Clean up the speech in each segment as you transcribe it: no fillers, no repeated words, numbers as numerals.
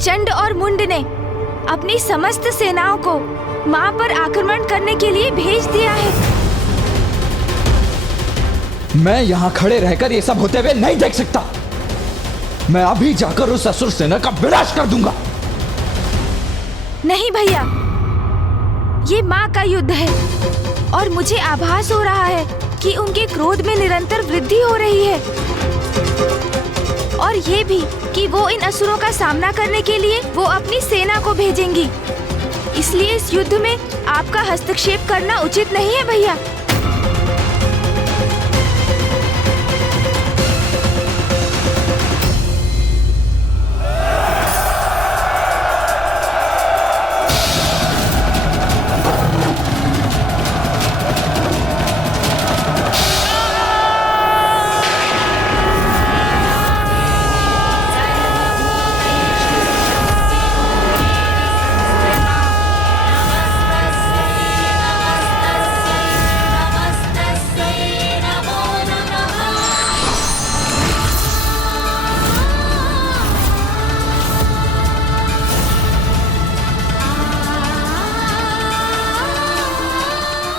चंड और मुंड ने अपनी समस्त सेनाओं को माँ पर आक्रमण करने के लिए भेज दिया है। मैं यहाँ खड़े रहकर ये सब होते हुए नहीं देख सकता। मैं अभी जाकर उस असुर सेना का विनाश कर दूंगा। नहीं भैया, ये माँ का युद्ध है और मुझे आभास हो रहा है कि उनके क्रोध में निरंतर वृद्धि हो रही है और ये भी कि वो इन असुरों का सामना करने के लिए वो अपनी सेना को भेजेंगी। इसलिए इस युद्ध में आपका हस्तक्षेप करना उचित नहीं है भैया।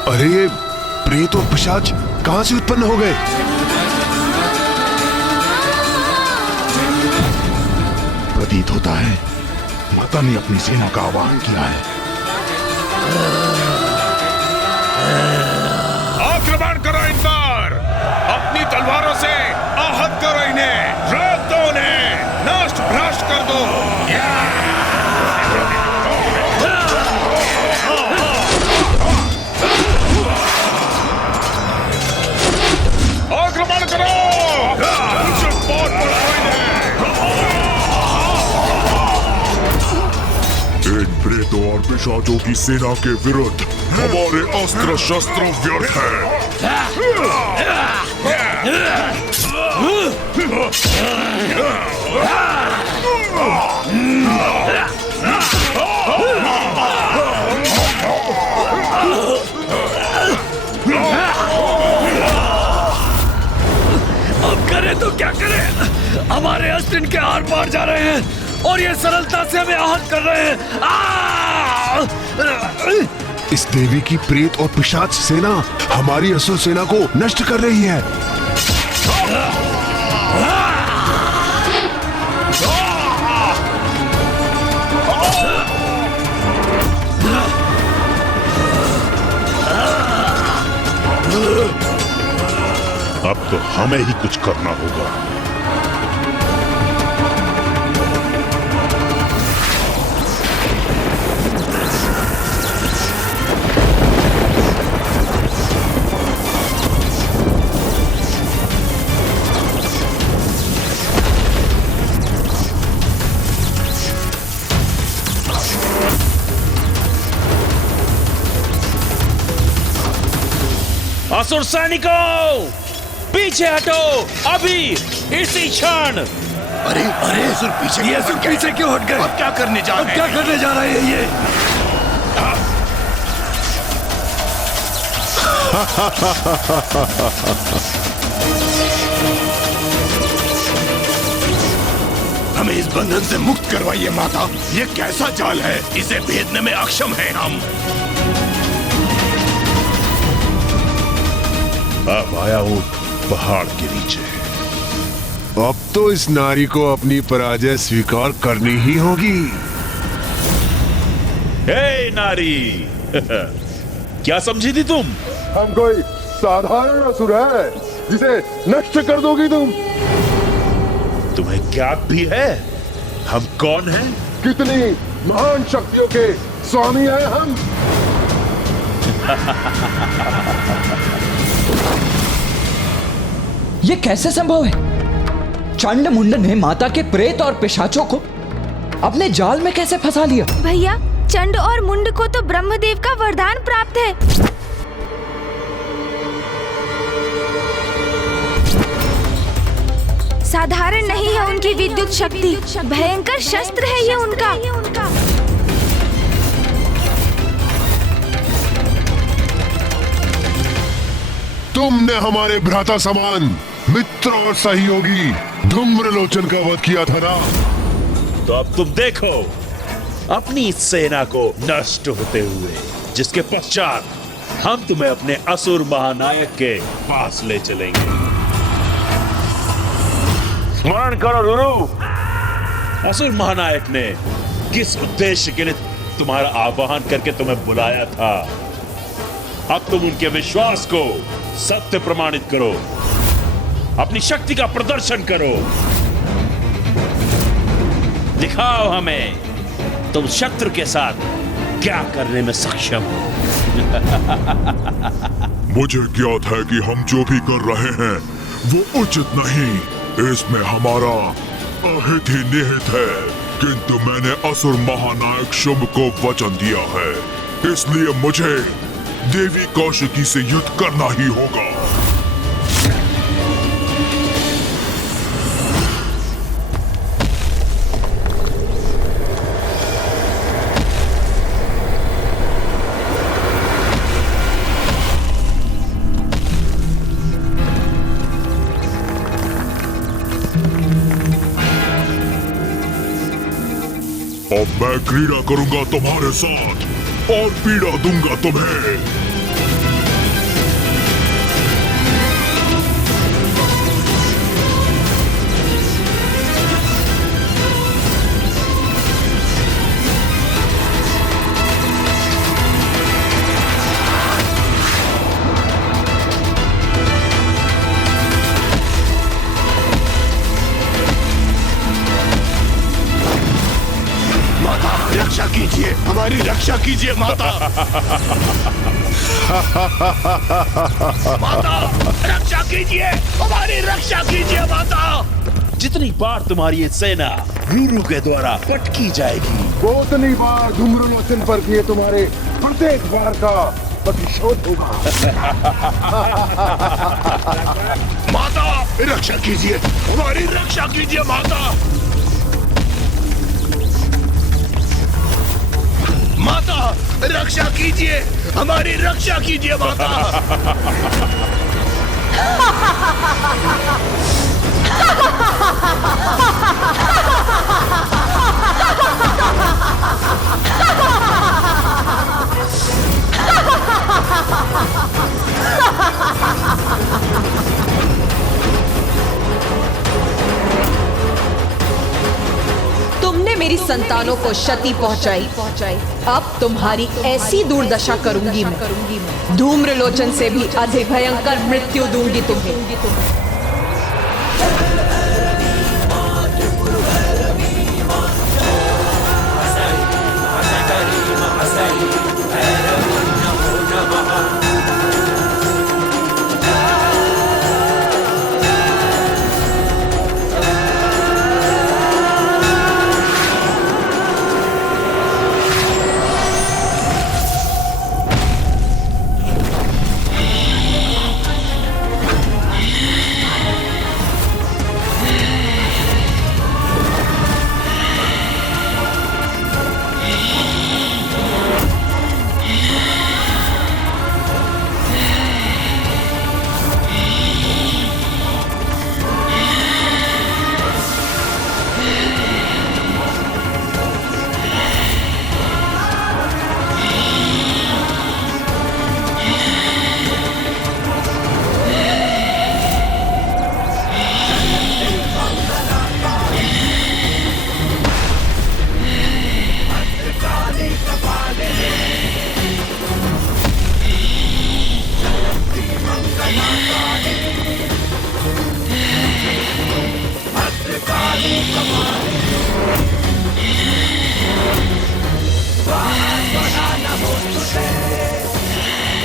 अरे ये प्रेत और पिशाच कहां से उत्पन्न हो गए? प्रतीत होता है माता ने अपनी सेना का आह्वान किया है। आक्रमण करो इन पर, अपनी तलवारों से आहत करो इन्हें, रोक दो उन्हें, नष्ट भ्रष्ट कर दो। आक्रमण करो, इन प्रेतों और पिशाचों की सेना के विरुद्ध हमारे अस्त्र शस्त्र व्यर्थ अब करें तो क्या करें? हमारे अस्त्र इनके आर पार जा रहे हैं और ये सरलता से हमें आहत कर रहे हैं। इस देवी की प्रेत और पिशाच सेना हमारी असुर सेना को नष्ट कर रही है। अब तो हमें ही कुछ करना होगा। असुर सैनिकों, पीछे हटो अभी, इसी क्षण। अरे अरे असुर पीछे, ये असुर पीछे क्यों हट गए? अब क्या करने जा रहे हैं? क्या करने जा रहे हैं ये? हमें इस बंधन से मुक्त करवाइए माता। ये कैसा जाल है, इसे भेदने में अक्षम हैं हम। अब आया हूं पहाड़ के नीचे। अब तो इस नारी को अपनी पराजय स्वीकार करनी ही होगी। हे नारी, क्या समझी थी तुम? हम कोई साधारण असुर है जिसे नष्ट कर दोगी तुम? तुम्हें क्या भी है? हम कौन हैं? कितनी महान शक्तियों के स्वामी हैं हम। ये कैसे संभव है? चंड मुंड ने माता के प्रेत और पिशाचों को अपने जाल में कैसे फंसा लिया? भैया, चंड और मुंड को तो ब्रह्मदेव का वरदान प्राप्त है। साधारण नहीं है उनकी विद्युत शक्ति, भयंकर शस्त्र है ये उनका। तुमने हमारे भ्राता समान मित्र और सहयोगी धूम्रलोचन का वध किया था ना? तो अब तुम देखो अपनी सेना को नष्ट होते हुए, जिसके पश्चात हम तुम्हें अपने असुर महानायक के पास ले चलेंगे। स्मरण करो रुरु, असुर महानायक ने किस उद्देश्य के लिए तुम्हारा आह्वान करके तुम्हें बुलाया था। अब तुम उनके विश्वास को सत्य प्रमाणित करो, अपनी शक्ति का प्रदर्शन करो, दिखाओ हमें तुम शत्रु के साथ क्या करने में सक्षम हो। मुझे ज्ञात है कि हम जो भी कर रहे हैं वो उचित नहीं, इसमें हमारा अहित ही निहित है, किंतु मैंने असुर महानायक शुंभ को वचन दिया है, इसलिए मुझे देवी कौशिकी से युद्ध करना ही होगा। अब मैं क्रीड़ा करूंगा तुम्हारे साथ और पीड़ा दूंगा तुम्हें। रक्षा कीजिए, हमारी रक्षा कीजिए माता। माता रक्षा कीजिए, हमारी रक्षा कीजिए माता। जितनी बार तुम्हारी ये सेना रुरु के द्वारा पटकी जाएगी, वो उतनी बार धूम्रलोचन पर किए तुम्हारे प्रत्येक बार का प्रतिशोध होगा। माता रक्षा कीजिए, हमारी रक्षा कीजिए माता। माता रक्षा कीजिए, हमारी रक्षा कीजिए माता। तुमने मेरी संतानों को क्षति पहुंचाई, अब तुम्हारी ऐसी दुर्दशा करूंगी मैं। धूम्रलोचन से भी अधिक भयंकर मृत्यु दूंगी तुम्हें।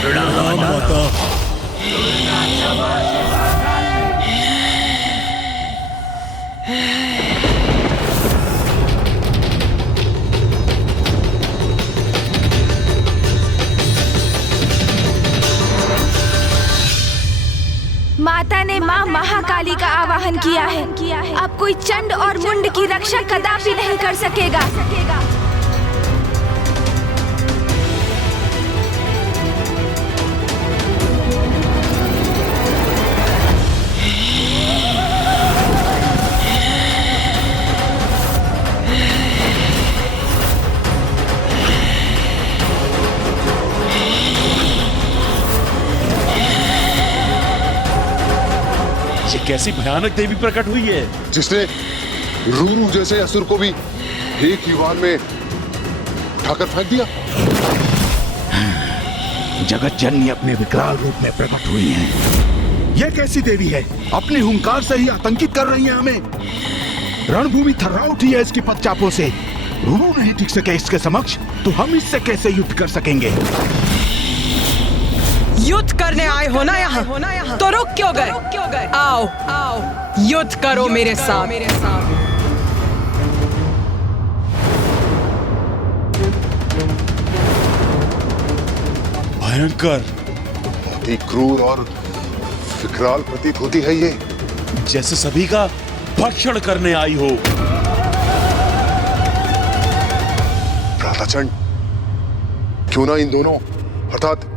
प्रणाम माता। माता ने माँ महाकाली का आवाहन किया है। अब कोई चंड और मुंड की रक्षा कदापि नहीं कर सकेगा। कैसी भयानक देवी प्रकट हुई है जिसने रूरू जैसे असुर को भी एक ही वार में उठाकर फेंक दिया। जगत जननी अपने विकराल रूप में प्रकट हुई हैं। यह कैसी देवी है? अपनी हुंकार से ही आतंकित कर रही है हमें। रणभूमि थर्रा उठी है इसकी पदचापों से। रूरू नहीं टिक सके इसके समक्ष, तो हम इससे कैसे युद्ध कर सकेंगे? युद्ध करने आए हो ना यहाँ, तो रुक क्यों गए? आओ आओ युद्ध करो मेरे साथ। भयंकर, अति क्रूर और विकराल प्रतीत होती है ये, जैसे सभी का भक्षण करने आई हो। भ्राताचंड, क्यों ना इन दोनों अर्थात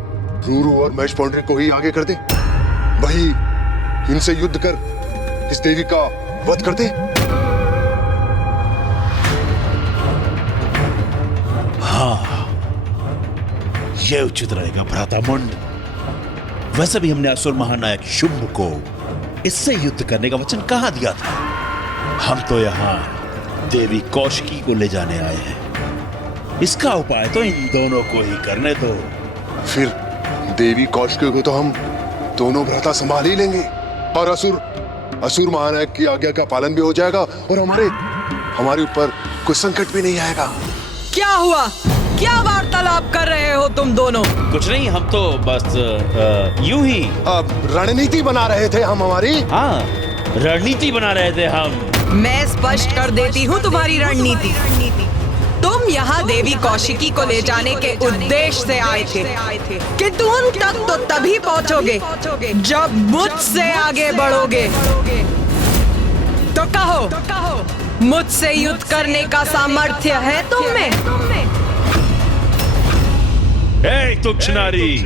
रूरू और महेश पौंड्री को ही आगे कर दे। वही इनसे युद्ध कर इस देवी का वध कर दे। हाँ, यह उचित रहेगा भ्रातामुंड। वैसे भी हमने असुर महानायक शुंभ को इससे युद्ध करने का वचन कहाँ दिया था। हम तो यहाँ देवी कौशिकी को ले जाने आए हैं। इसका उपाय तो इन दोनों को ही करने दो। फिर देवी कौशिकी को तो हम दोनों भ्राता संभाल ही लेंगे और असुर महानायक की आज्ञा का पालन भी हो जाएगा और हमारे ऊपर कोई संकट भी नहीं आएगा। क्या हुआ? क्या वार्तालाप कर रहे हो तुम दोनों? कुछ नहीं, हम तो बस यूं ही रणनीति बना रहे थे हम हमारी। हाँ, रणनीति बना रहे थे हम। मैं स्पष्ट कर देती हूँ तुम्हारी रणनीति। तुम यहाँ देवी कौशिकी को ले जाने के उद्देश्य से आए थे, किंतु उन तक तो तभी पहुँचोगे जब मुझसे आगे बढ़ोगे। तो कहो, मुझसे युद्ध करने का सामर्थ्य है तुम में? हे तुच्छ नारी,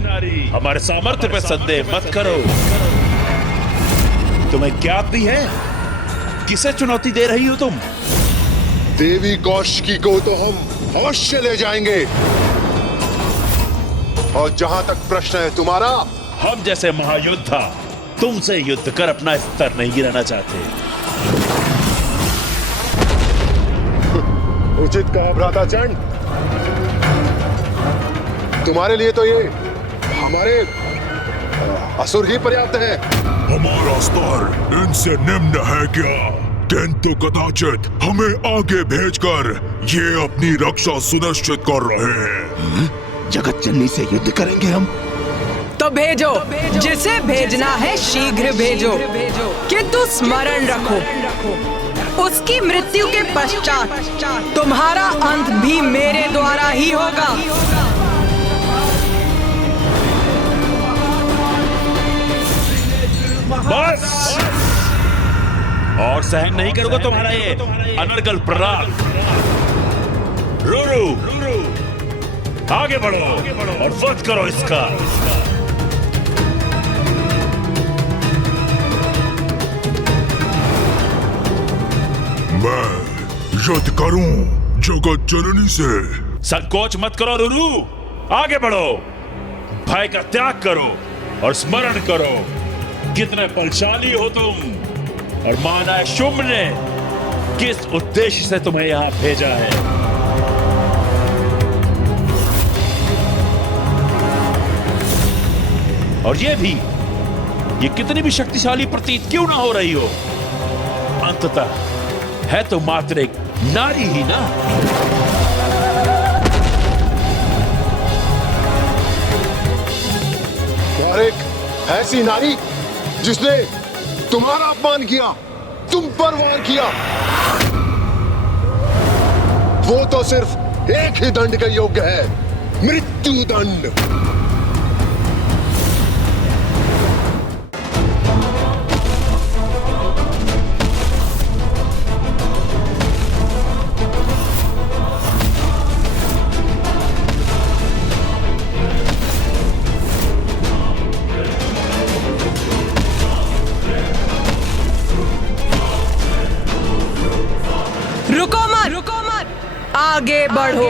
हमारे सामर्थ्य पे संदेह मत करो। तुम्हें ज्ञात भी है किसे चुनौती दे रही हो तुम? देवी कौशिकी को तो हम अवश्य ले जाएंगे। और जहां तक प्रश्न है तुम्हारा, हम जैसे महायोद्धा तुमसे युद्ध कर अपना स्तर नहीं गिराना चाहते। उचित कहा भ्राताचंड। तुम्हारे लिए तो ये हमारे असुर ही पर्याप्त है। हमारा स्तर इनसे निम्न है क्या? किंतु कदाचित हमें आगे भेजकर ये अपनी रक्षा सुनिश्चित कर रहे हैं। जगत जननी से युद्ध करेंगे हम? तो भेजो, जिसे भेजना है शीघ्र भेजो, किंतु स्मरण रखो उसकी मृत्यु के पश्चात तुम्हारा अंत भी मेरे द्वारा ही होगा। बस, और सहन नहीं करूंगा तुम्हारा ये अनर्गल प्रहार। रूरू, आगे बढ़ो और वध करो इसका। मैं युद्ध करूं जगत जननी से। संकोच मत करो रूरू, आगे बढ़ो, भय का त्याग करो और स्मरण करो कितने बलशाली हो तुम और महानायक शुंभ ने किस उद्देश्य से तुम्हें यहां भेजा है। और ये कितनी भी शक्तिशाली प्रतीत क्यों ना हो रही हो, अंततः है तो मात्र एक नारी ही ना। और एक ऐसी नारी जिसने तुम्हारा अपमान किया, तुम पर वार किया, वो तो सिर्फ एक ही दंड के योग्य है, मृत्यु दंड। रुको मत, आगे बढ़ो।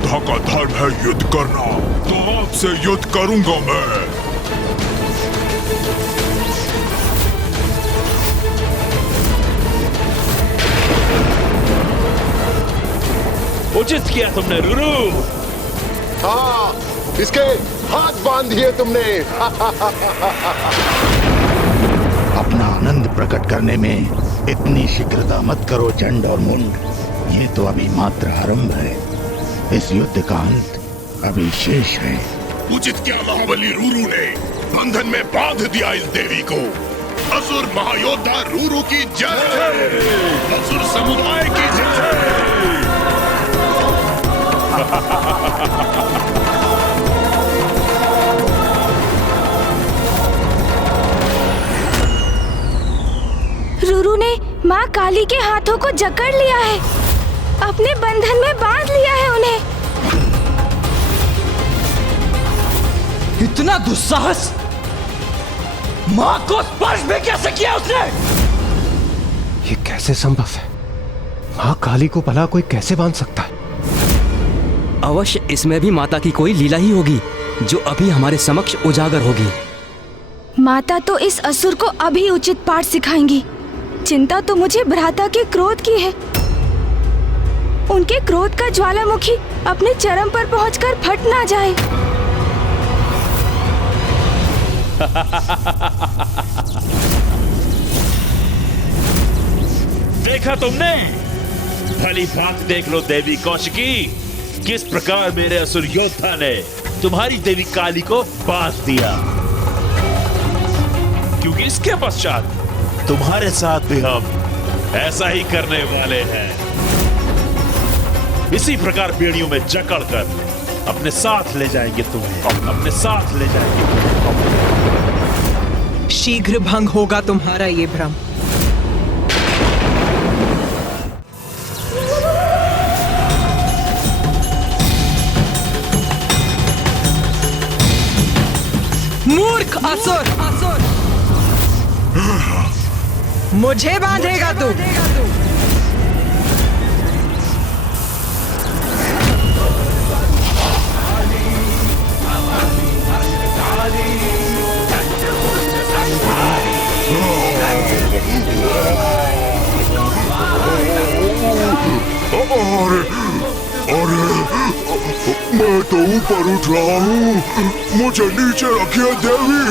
योद्धा का धर्म है युद्ध करना, तो आपसे युद्ध करूंगा मैं। उचित किया तुमने रुरु। हाँ, इसके हाथ बांध दिए तुमने। अपना आनंद प्रकट करने में इतनी शीघ्रता मत करो चंड और मुंड। ये तो अभी मात्र आरंभ है। इस युद्ध का अंत अभी शेष है। उचित क्या महाबली रूरू ने बंधन में बांध दिया इस देवी को। असुर महायोद्धा रूरू की जय, असुर समुदाय की जय। रूरू ने माँ काली के हाथों को जकड़ लिया है, अपने बंधन में बांध लिया है उन्हें। इतना दुस्साहस! माँ को स्पर्श भी कैसे किया उसने? ये कैसे संभव है? माँ काली को भला कोई कैसे बांध सकता है? अवश्य इसमें भी माता की कोई लीला ही होगी जो अभी हमारे समक्ष उजागर होगी। माता तो इस असुर को अभी उचित पाठ सिखाएंगी। चिंता तो मुझे भ्राता के क्रोध की है। उनके क्रोध का ज्वालामुखी अपने चरम पर पहुंचकर फट ना जाए। देखा तुमने? भली बात देख लो देवी कौशिकी, किस प्रकार मेरे असुर योद्धा ने तुम्हारी देवी काली को बांध दिया। क्योंकि इसके पश्चात तुम्हारे साथ भी हम ऐसा ही करने वाले हैं। इसी प्रकार बेड़ियों में जकड़कर अपने साथ ले जाएंगे तुम्हें, अपने साथ ले जाएंगे। शीघ्र भंग होगा तुम्हारा ये भ्रम। मूर्ख असुर! मुझे बांधेगा तू? अरे मैं तो ऊपर उठ रहा हूँ, मुझे नीचे रखिए देवी।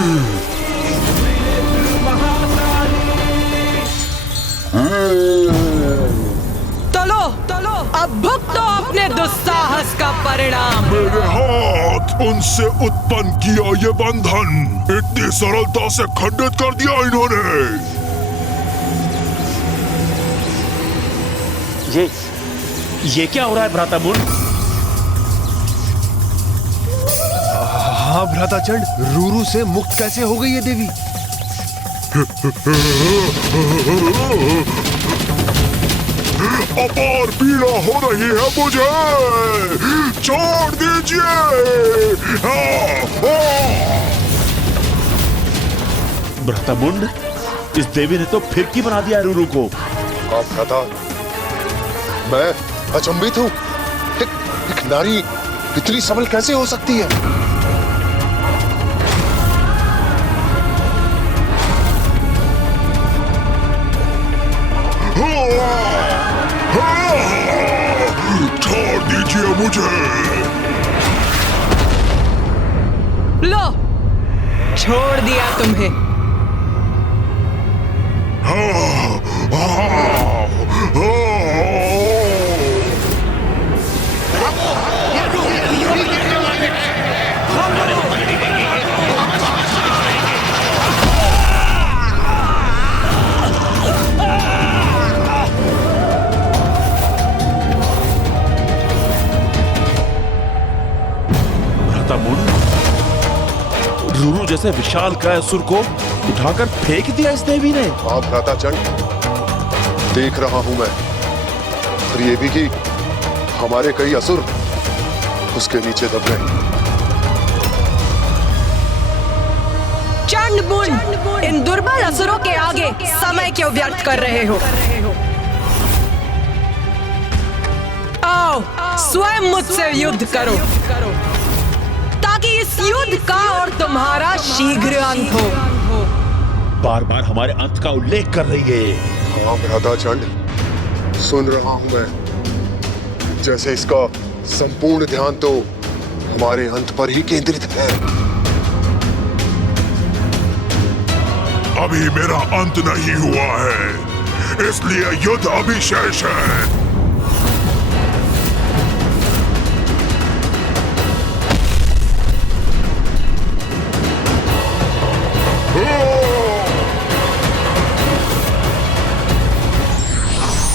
चलो चलो, अब भुगतो अपने दुस्साहस का परिणाम। मेरे हाथ उनसे उत्पन्न किया ये बंधन इतनी सरलता से खंडित कर दिया इन्होंने। ये क्या हो रहा है भ्राता मुंड? हाँ भ्राताचंड, रूरू से मुक्त कैसे हो गई ये देवी? अपार पीड़ा हो रही है मुझे, छोड़ दीजिए। भ्राता मुंड, इस देवी ने तो फिरकी बना दिया रूरू को। आप भ्राता, मैं अचंभित हूँ। एक नारी इतनी सबल कैसे हो सकती है? छोड़ दीजिए मुझे। लो, छोड़ दिया तुम्हें। रूरू जैसे विशाल काय असुर को उठाकर फेंक दिया इस देवी ने। हाँ भ्राता चंड, देख रहा हूं मैं। और ये भी कि हमारे कई असुर उसके नीचे दब गए। चंड मुंड, इन दुर्बल असुरों के आगे समय क्यों व्यर्थ कर रहे हो? आओ स्वयं मुझसे युद्ध करो ताकि इस युद्ध का और तुम्हारा शीघ्र अंत हो। बार बार हमारे अंत का उल्लेख कर रही है। हाँ भ्राता चंड, सुन रहा हूं मैं। जैसे इसका संपूर्ण ध्यान तो हमारे अंत पर ही केंद्रित है। अभी मेरा अंत नहीं हुआ है, इसलिए युद्ध अभी शेष है।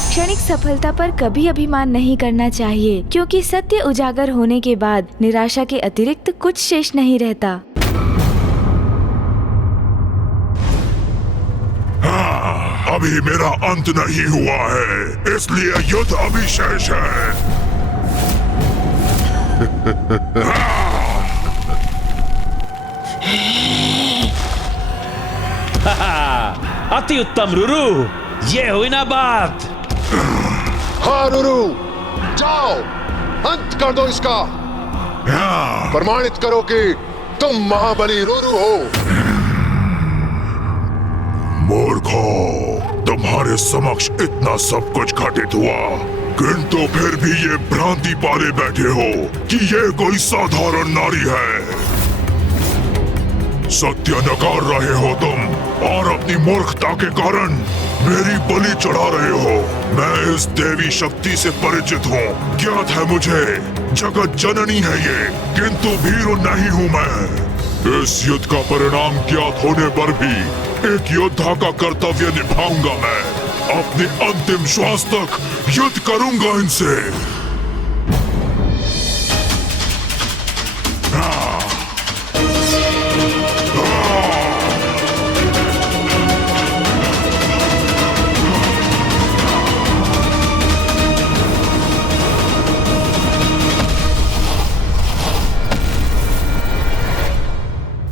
क्षणिक सफलता पर कभी अभिमान नहीं करना चाहिए, क्योंकि सत्य उजागर होने के बाद निराशा के अतिरिक्त कुछ शेष नहीं रहता। हाँ, अभी मेरा अंत नहीं हुआ है, इसलिए युद्ध अभी शेष है। अति उत्तम रुरु, ये हुई ना बात। हाँ रुरु, जाओ अंत कर दो इसका। प्रमाणित करो कि तुम महाबली रुरु हो। मूर्खो, तुम्हारे समक्ष इतना सब कुछ घटित हुआ, किंतु फिर भी ये भ्रांति पाले बैठे हो कि ये कोई साधारण नारी है। सत्य नकार रहे हो तुम, और अपनी मूर्खता के कारण मेरी बलि चढ़ा रहे हो। मैं इस देवी शक्ति से परिचित हूँ, ज्ञात है मुझे, जगत जननी है ये, किंतु भीरू नहीं हूँ मैं। इस युद्ध का परिणाम ज्ञात होने पर भी एक योद्धा का कर्तव्य निभाऊंगा मैं। अपने अंतिम श्वास तक युद्ध करूंगा इनसे।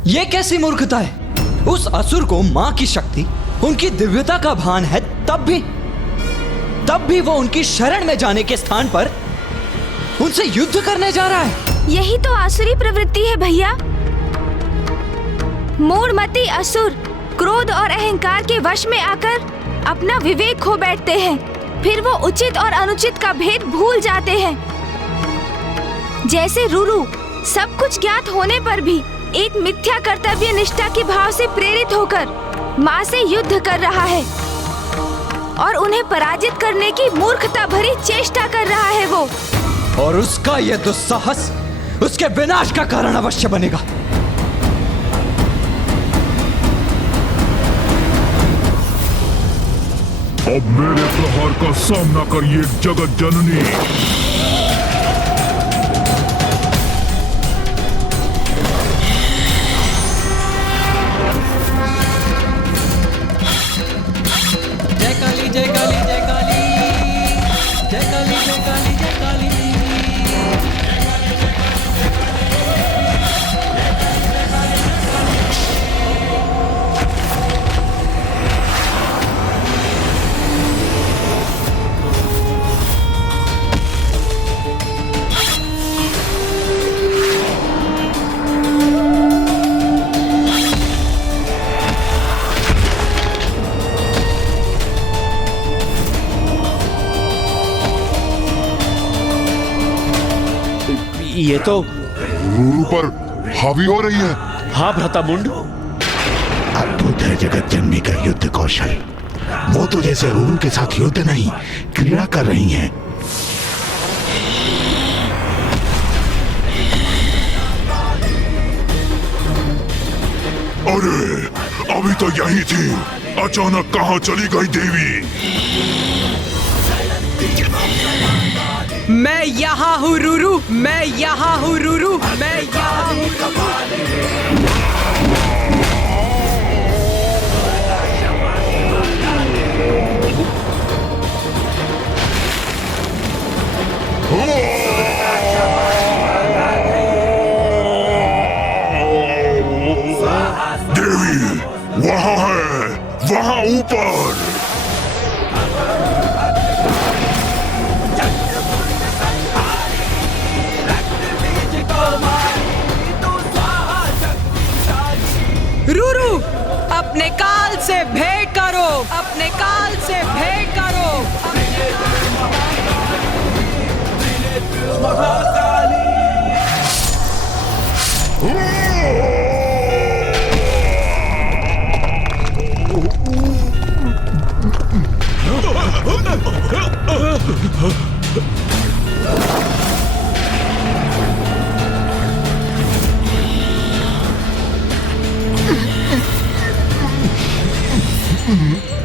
ये कैसी मूर्खता है? उस असुर को मां की शक्ति, उनकी दिव्यता का भान है, तब भी वो उनकी शरण में जाने के स्थान पर उनसे युद्ध करने जा रहा है। यही तो आसुरी प्रवृत्ति है भैया। मूढ़मती असुर क्रोध और अहंकार के वश में आकर अपना विवेक खो बैठते हैं, फिर वो उचित और अनुचित का भेद भूल जाते हैं। जैसे रुरु सब कुछ ज्ञात होने पर भी एक मिथ्या कर्तव्य निष्ठा के भाव से प्रेरित होकर माँ से युद्ध कर रहा है और उन्हें पराजित करने की मूर्खता भरी चेष्टा कर रहा है वो। और उसका यह दुस्साहस उसके विनाश का कारण अवश्य बनेगा। अब मेरे प्रहार का सामना करिए जगत जननी। जय काली जय काली जय काली जय काली जय काली जय काली। ये तो रुरु पर हावी हो रही है। हाँ भ्रातामुंड, अद्भुत है जगत जननी का युद्ध कौशल। वो तो जैसे रुरु के साथ युद्ध नहीं, क्रीड़ा कर रही हैं। अरे अभी तो यही थी, अचानक कहाँ चली गई देवी? मैं यहाँ हूँ रुरु, मैं यहाँ हूँ रुरु, मैं यहाँ हूँ देवी वहाँ है, वहाँ ऊपर। अपने काल से भेंट करो, अपने काल से भेंट करो।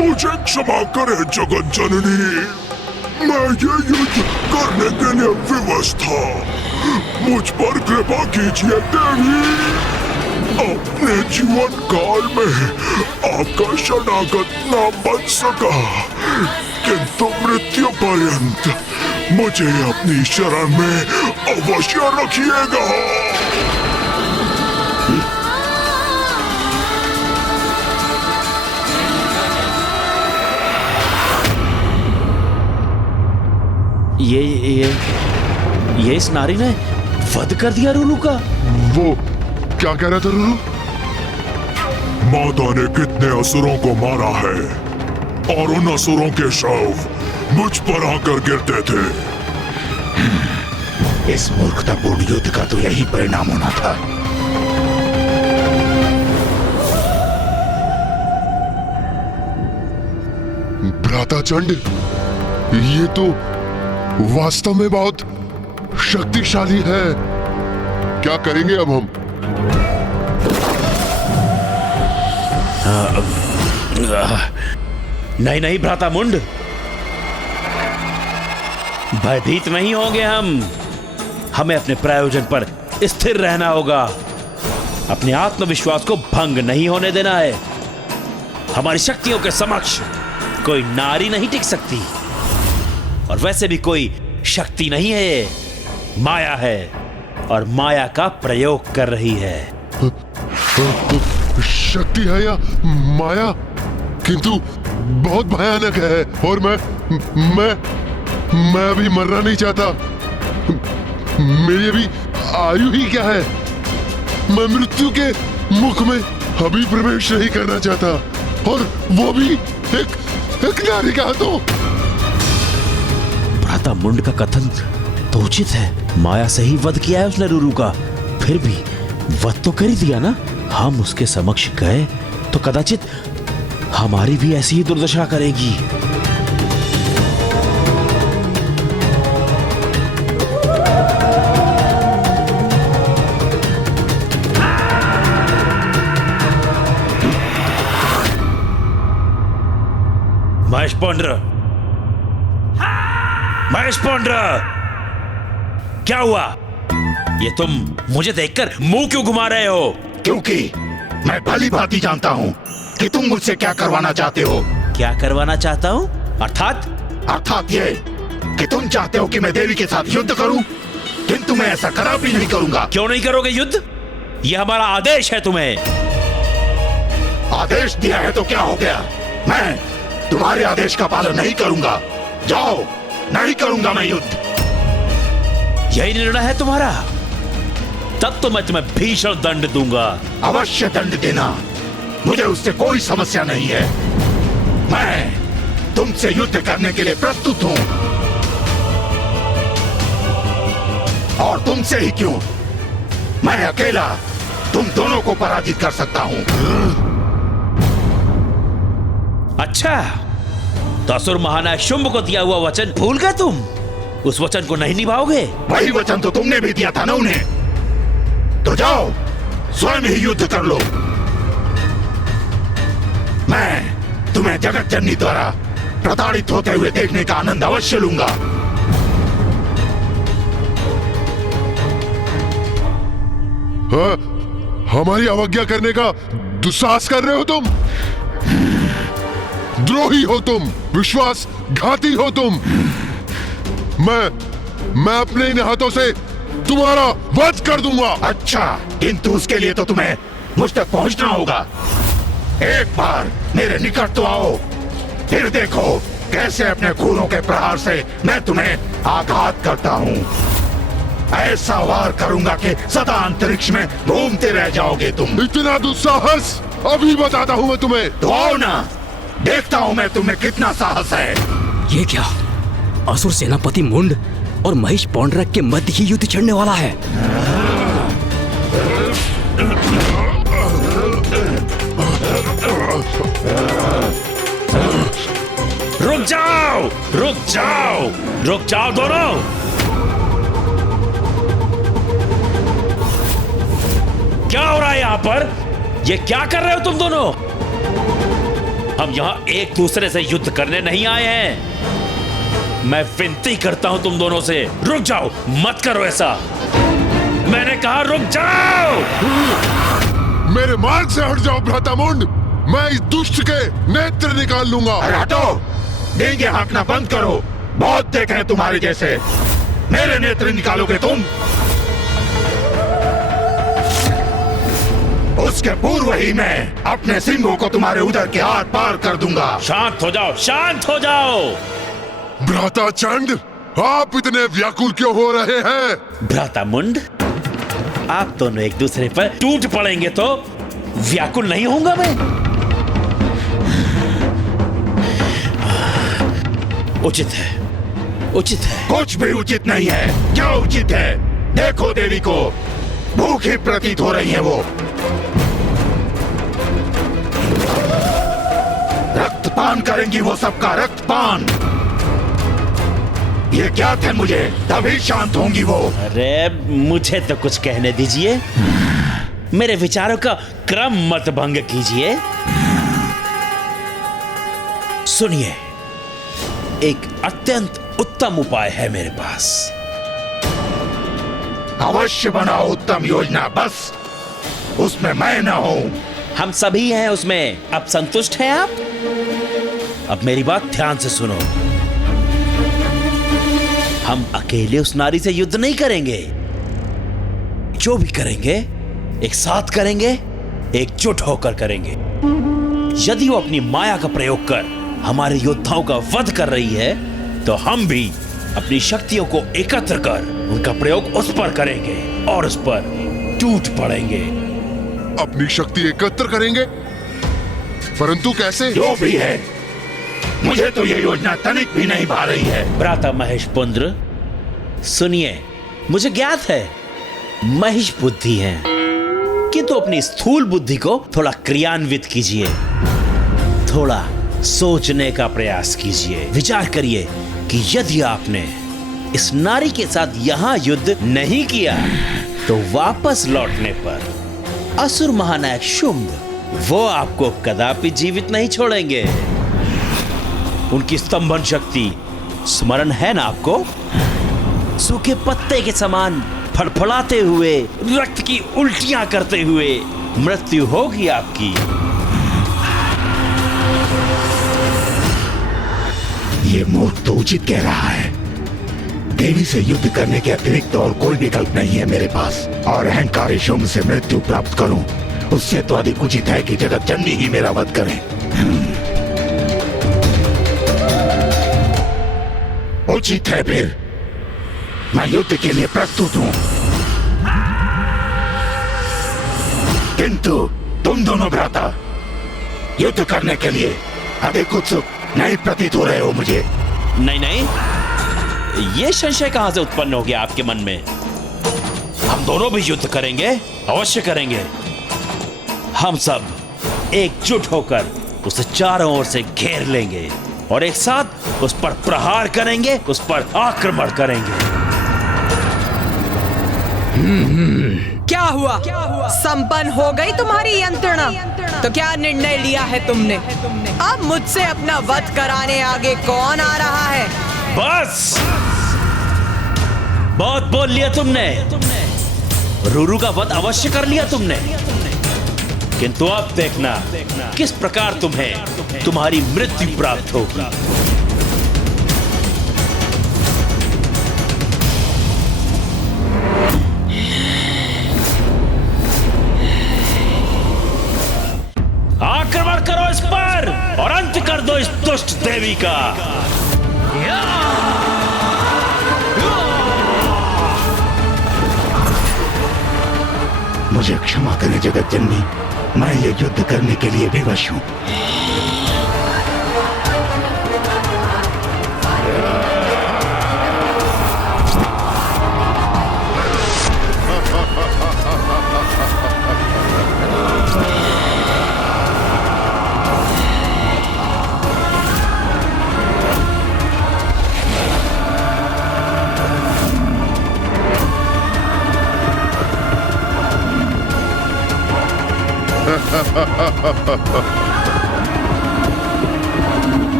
मुझे क्षमा करे जगत जननी, मैं ये युद्ध करने के लिए विवश था। मुझ पर कृपा कीजिए देवी। अपने जीवन काल में आपका शरणागत न बन सका, किंतु मृत्यु पर्यंत मुझे अपनी शरण में अवश्य रखिएगा। ये इस नारी ने वध कर दिया रुरु का। वो क्या कह रहा था रुरु? माता ने कितने असुरों को मारा है और उन असुरों के शव मुझ पर आकर गिरते थे। इस मूर्खतापूर्ण युद्ध का तो यही परिणाम होना था। भ्राता चंड, ये तो वास्तव में बहुत शक्तिशाली है। क्या करेंगे अब हम? नहीं नहीं भ्राता मुंड, भयभीत नहीं होंगे हम। हमें अपने प्रायोजन पर स्थिर रहना होगा। अपने आत्मविश्वास को भंग नहीं होने देना है। हमारी शक्तियों के समक्ष कोई नारी नहीं टिक सकती, और वैसे भी कोई शक्ति नहीं है, माया है, और माया का प्रयोग कर रही है। शक्ति है या माया? किंतु बहुत भयानक है, और मैं अभी मरना नहीं चाहता। मेरी अभी आयु ही क्या है? मैं मृत्यु के मुख में अभी प्रवेश नहीं करना चाहता, और वो भी एक नारी का हाथों। भ्राता मुंड का कथन तो उचित है। माया से ही वध किया है उसने रुरु का, फिर भी वध तो कर ही दिया ना। हम उसके समक्ष गए तो कदाचित हमारी भी ऐसी ही दुर्दशा करेगी। महेश पौंड्र, महेश पौंड्र, क्या हुआ? ये तुम मुझे देखकर मुंह क्यों घुमा रहे हो? क्योंकि मैं भली भांति जानता हूँ कि तुम मुझसे क्या करवाना चाहते हो। क्या करवाना चाहता हूँ? अर्थात ये कि तुम चाहते हो कि मैं देवी के साथ युद्ध करूं, किंतु मैं ऐसा कदापि नहीं करूंगा। क्यों नहीं करोगे युद्ध? ये हमारा आदेश है तुम्हें। आदेश दिया है तो क्या हो गया? मैं तुम्हारे आदेश का पालन नहीं करूंगा। जाओ, नहीं करूंगा मैं युद्ध। यही निर्णय है तुम्हारा? तब तो मैं तुम्हें भीषण दंड दूंगा। अवश्य दंड देना, मुझे उससे कोई समस्या नहीं है। मैं तुमसे युद्ध करने के लिए प्रस्तुत हूं, और तुमसे ही क्यों, मैं अकेला तुम दोनों को पराजित कर सकता हूं। अच्छा, तो असुर महानायक शुंभ को दिया हुआ वचन भूल गए तुम? उस वचन को नहीं निभाओगे? वही वचन तो तुमने भी दिया था ना उन्हें। तो जाओ, स्वयं ही युद्ध कर लो। मैं तुम्हें जगत जननी द्वारा प्रताड़ित होते हुए देखने का आनंद अवश्य लूंगा। हमारी अवज्ञा करने का दुस्साहस कर रहे हो तुम। द्रोही हो तुम, विश्वासघाती हो तुम। मैं अपने इन हाथों से तुम्हारा वध कर दूंगा। अच्छा, किंतु उसके लिए तो तुम्हें मुझ तक पहुंचना होगा। एक बार मेरे निकट तो आओ, फिर देखो कैसे अपने खूनों के प्रहार से मैं तुम्हें आघात करता हूँ। ऐसा वार करूंगा कि सदा अंतरिक्ष में घूमते रह जाओगे तुम। इतना दुस्साहस अभी बताता हूँ मैं तुम्हें। तो आओ ना, देखता हूँ मैं तुम्हें कितना साहस है। ये क्या? असुर सेनापति मुंड और महेश पौंडरक के मध्य ही युद्ध छिड़ने वाला है। रुक जाओ, रुक जाओ, रुक जाओ दोनों। क्या हो रहा है यहां पर? ये क्या कर रहे हो तुम दोनों? हम यहां एक दूसरे से युद्ध करने नहीं आए हैं। मैं विनती करता हूं तुम दोनों से, रुक जाओ, मत करो ऐसा। मैंने कहा रुक जाओ। मेरे मार्ग से हट जाओ भ्रातामुंड, मैं इस दुष्ट के नेत्र निकाल लूंगा। अरे हटो, डींगे हाँकना बंद करो। बहुत देखे हैं तुम्हारे जैसे। मेरे नेत्र निकालोगे तुम? उसके पूर्व ही मैं अपने सिंहों को तुम्हारे उदर के आर पार कर दूंगा। शांत हो जाओ, शांत हो जाओ। भ्राता चंड, आप इतने व्याकुल क्यों हो रहे हैं? भ्राता मुंड, आप दोनों एक दूसरे पर टूट पड़ेंगे तो व्याकुल नहीं होऊंगा मैं। उचित है, उचित है। कुछ भी उचित नहीं है। क्या उचित है? देखो देवी को भूखी प्रतीत हो रही है वो। रक्तपान करेंगी वो, सबका रक्तपान। ये क्या थे मुझे, तभी शांत होंगी वो। अरे मुझे तो कुछ कहने दीजिए, मेरे विचारों का क्रम मत भंग कीजिए। सुनिए, एक अत्यंत उत्तम उपाय है मेरे पास। अवश्य बनाओ उत्तम योजना, बस उसमें मैं न हूं। हम सभी हैं उसमें। अब संतुष्ट हैं आप? अब मेरी बात ध्यान से सुनो। हम अकेले उस नारी से युद्ध नहीं करेंगे। जो भी करेंगे एक साथ करेंगे, एकजुट होकर करेंगे। यदि वो अपनी माया का प्रयोग कर हमारे योद्धाओं का वध कर रही है, तो हम भी अपनी शक्तियों को एकत्र कर उनका प्रयोग उस पर करेंगे और उस पर टूट पड़ेंगे। अपनी शक्ति एकत्र करेंगे? परंतु कैसे? जो भी है, मुझे तो ये योजना तनिक भी नहीं भा रही है। भ्राता महेश पुंद्र, सुनिए, मुझे ज्ञात है महेश बुद्धि है, किंतु अपनी स्थूल बुद्धि को थोड़ा क्रियान्वित कीजिए। थोड़ा सोचने का प्रयास कीजिए। विचार करिए कि यदि आपने इस नारी के साथ यहां युद्ध नहीं किया, तो वापस लौटने पर असुर महानायक शुंभ वो आपको कदापि जीवित नहीं छोड़ेंगे। उनकी स्तंभन शक्ति स्मरण है ना आपको? सूखे पत्ते के समान फड़फड़ाते हुए, रक्त की उल्टियां करते हुए मृत्यु होगी आपकी। ये मूर्ख तो उचित कह रहा है। देवी से युद्ध करने के अतिरिक्त और कोई विकल्प नहीं है मेरे पास, और अहंकारी शुंभ से मृत्यु प्राप्त करूं, उससे तो अधिक उचित है कि जगत जननी ही मेरा वध करे। उचित है फिर, मैं युद्ध के लिए प्रस्तुत हूं। किंतु तुम दोनों भ्राता युद्ध करने के लिए अधिक उत्सुक नहीं प्रतीत हो रहे हो मुझे। नहीं नहीं, ये संशय कहां से उत्पन्न हो गया आपके मन में? हम दोनों भी युद्ध करेंगे, अवश्य करेंगे। हम सब एकजुट होकर उसे चारों ओर से घेर लेंगे और एक साथ उस पर प्रहार करेंगे, उस पर आक्रमण करेंगे। क्या हुआ? संपन्न हो गई तुम्हारी यंत्रणा? तो क्या निर्णय लिया है तुमने? अब मुझसे अपना वध कराने आगे कौन आ रहा है? बस बहुत बोल लिया तुमने। रूरू का वध अवश्य कर लिया तुमने, किंतु अब देखना किस प्रकार तुम्हें तुम्हारी मृत्यु प्राप्त होगी। आक्रमण करो इस पर और अंत कर दो इस दुष्ट देवी का। मुझे क्षमा करें जगत जननी, मैं ये युद्ध करने के लिए विवश हूँ।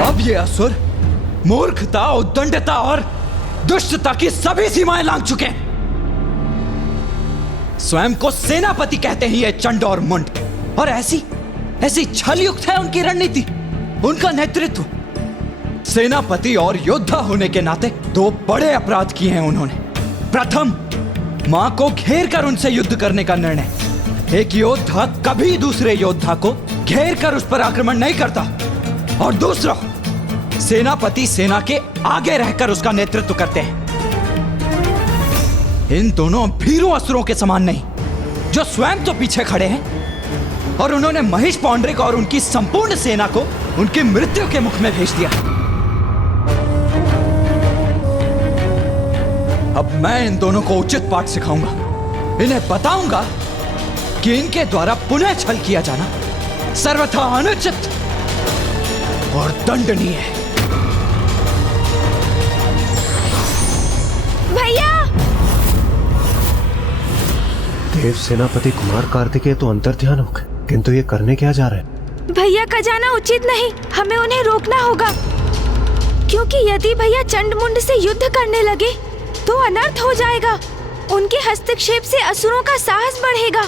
अब ये असुर मूर्खता, उद्दंडता और दुष्टता की सभी सीमाएं लांघ चुके हैं। स्वयं को सेनापति कहते हैं ये चंड और मुंड, और ऐसी छलयुक्त है उनकी रणनीति, उनका नेतृत्व। सेनापति और योद्धा होने के नाते दो बड़े अपराध किए हैं उन्होंने। प्रथम, मां को घेर कर उनसे युद्ध करने का निर्णय। एक योद्धा कभी दूसरे योद्धा को घेर कर उस पर आक्रमण नहीं करता। और दूसरा, सेनापति सेना के आगे रहकर उसका नेतृत्व करते हैं। इन दोनों भीरू असुरों के समान नहीं, जो स्वयं तो पीछे खड़े हैं और उन्होंने महिष पौंड्रिक और उनकी संपूर्ण सेना को उनकी मृत्यु के मुख में भेज दिया। अब मैं इन दोनों को उचित पाठ सिखाऊंगा। इन्हें बताऊंगा कि इनके द्वारा पुनः छल किया जाना सर्वथा अनुचित और दंडनीय है। भैया! देव सेनापति कुमार कार्तिकेय तो अंतर्ध्यान हो गए, किंतु ये करने क्या जा रहे हैं? भैया का जाना उचित नहीं, हमें उन्हें रोकना होगा, क्योंकि यदि भैया चंडमुंड से युद्ध करने लगे तो अनर्थ हो जाएगा। उनके हस्तक्षेप से असुरों का साहस बढ़ेगा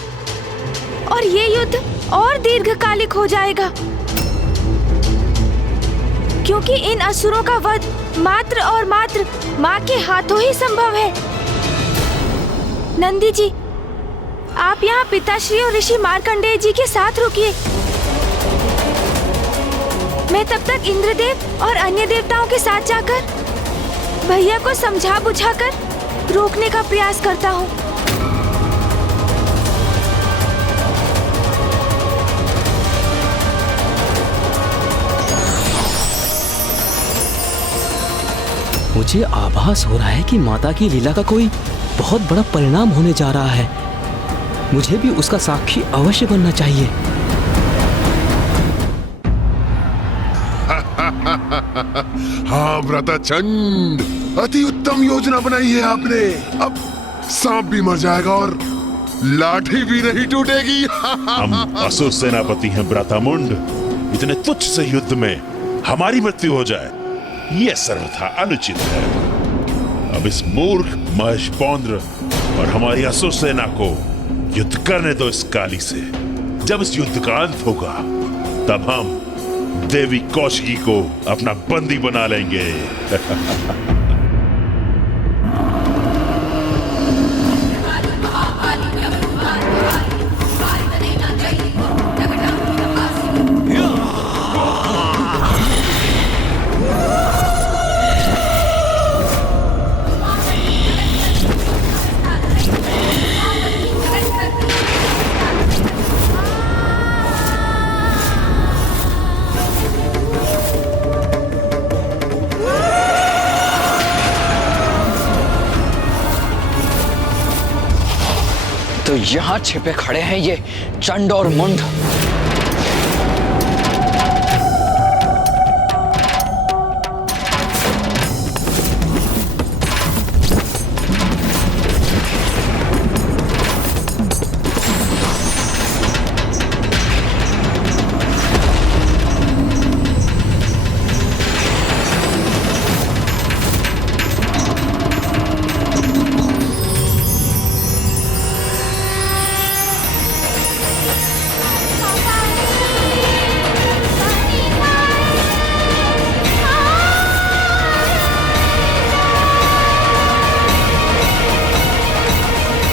और ये युद्ध और दीर्घकालिक हो जाएगा, क्योंकि इन असुरों का वध मात्र और मात्र माँ के हाथों ही संभव है। नंदी जी, आप यहाँ पिताश्री और ऋषि मार्कंडेय जी के साथ रुकिए। मैं तब तक इंद्रदेव और अन्य देवताओं के साथ जाकर भैया को समझा बुझाकर रोकने का प्रयास करता हूँ। मुझे आभास हो रहा है कि माता की लीला का कोई बहुत बड़ा परिणाम होने जा रहा है। मुझे भी उसका साक्षी अवश्य बनना चाहिए। हाँ व्रताचंड, अति उत्तम योजना बनाई है आपने। अब सांप भी मर जाएगा और लाठी भी नहीं टूटेगी। हम असुर सेनापति हैं व्रतामुंड, इतने तुच्छ से युद्ध में हमारी मृत्यु हो जाए, यह सर्वथा अनुचित है। अब इस मूर्ख महिष पौंड्र और हमारी असुर सेना को युद्ध करने दो इस काली से। जब इस युद्ध का अंत होगा तब हम देवी कौशिकी को अपना बंदी बना लेंगे। तो यहाँ छिपे खड़े हैं ये चंड और मुंड।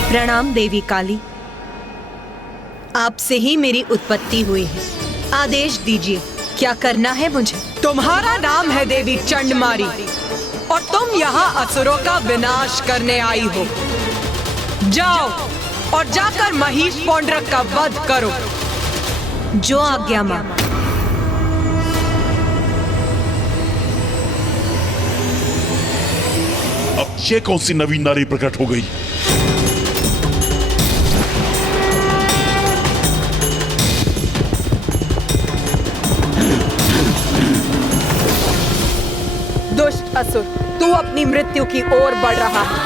प्रणाम देवी काली, आपसे ही मेरी उत्पत्ति हुई है। आदेश दीजिए, क्या करना है मुझे? तुम्हारा नाम है देवी चंडमारी, और तुम यहाँ असुरों का विनाश करने आई हो। जाओ और जाकर महिष पौंड्रक का वध करो। जो आज्ञा मां। अब ये कौन सी नवीन नारी प्रकट हो गई? दुष्ट असुर, तू अपनी मृत्यु की ओर बढ़ रहा है।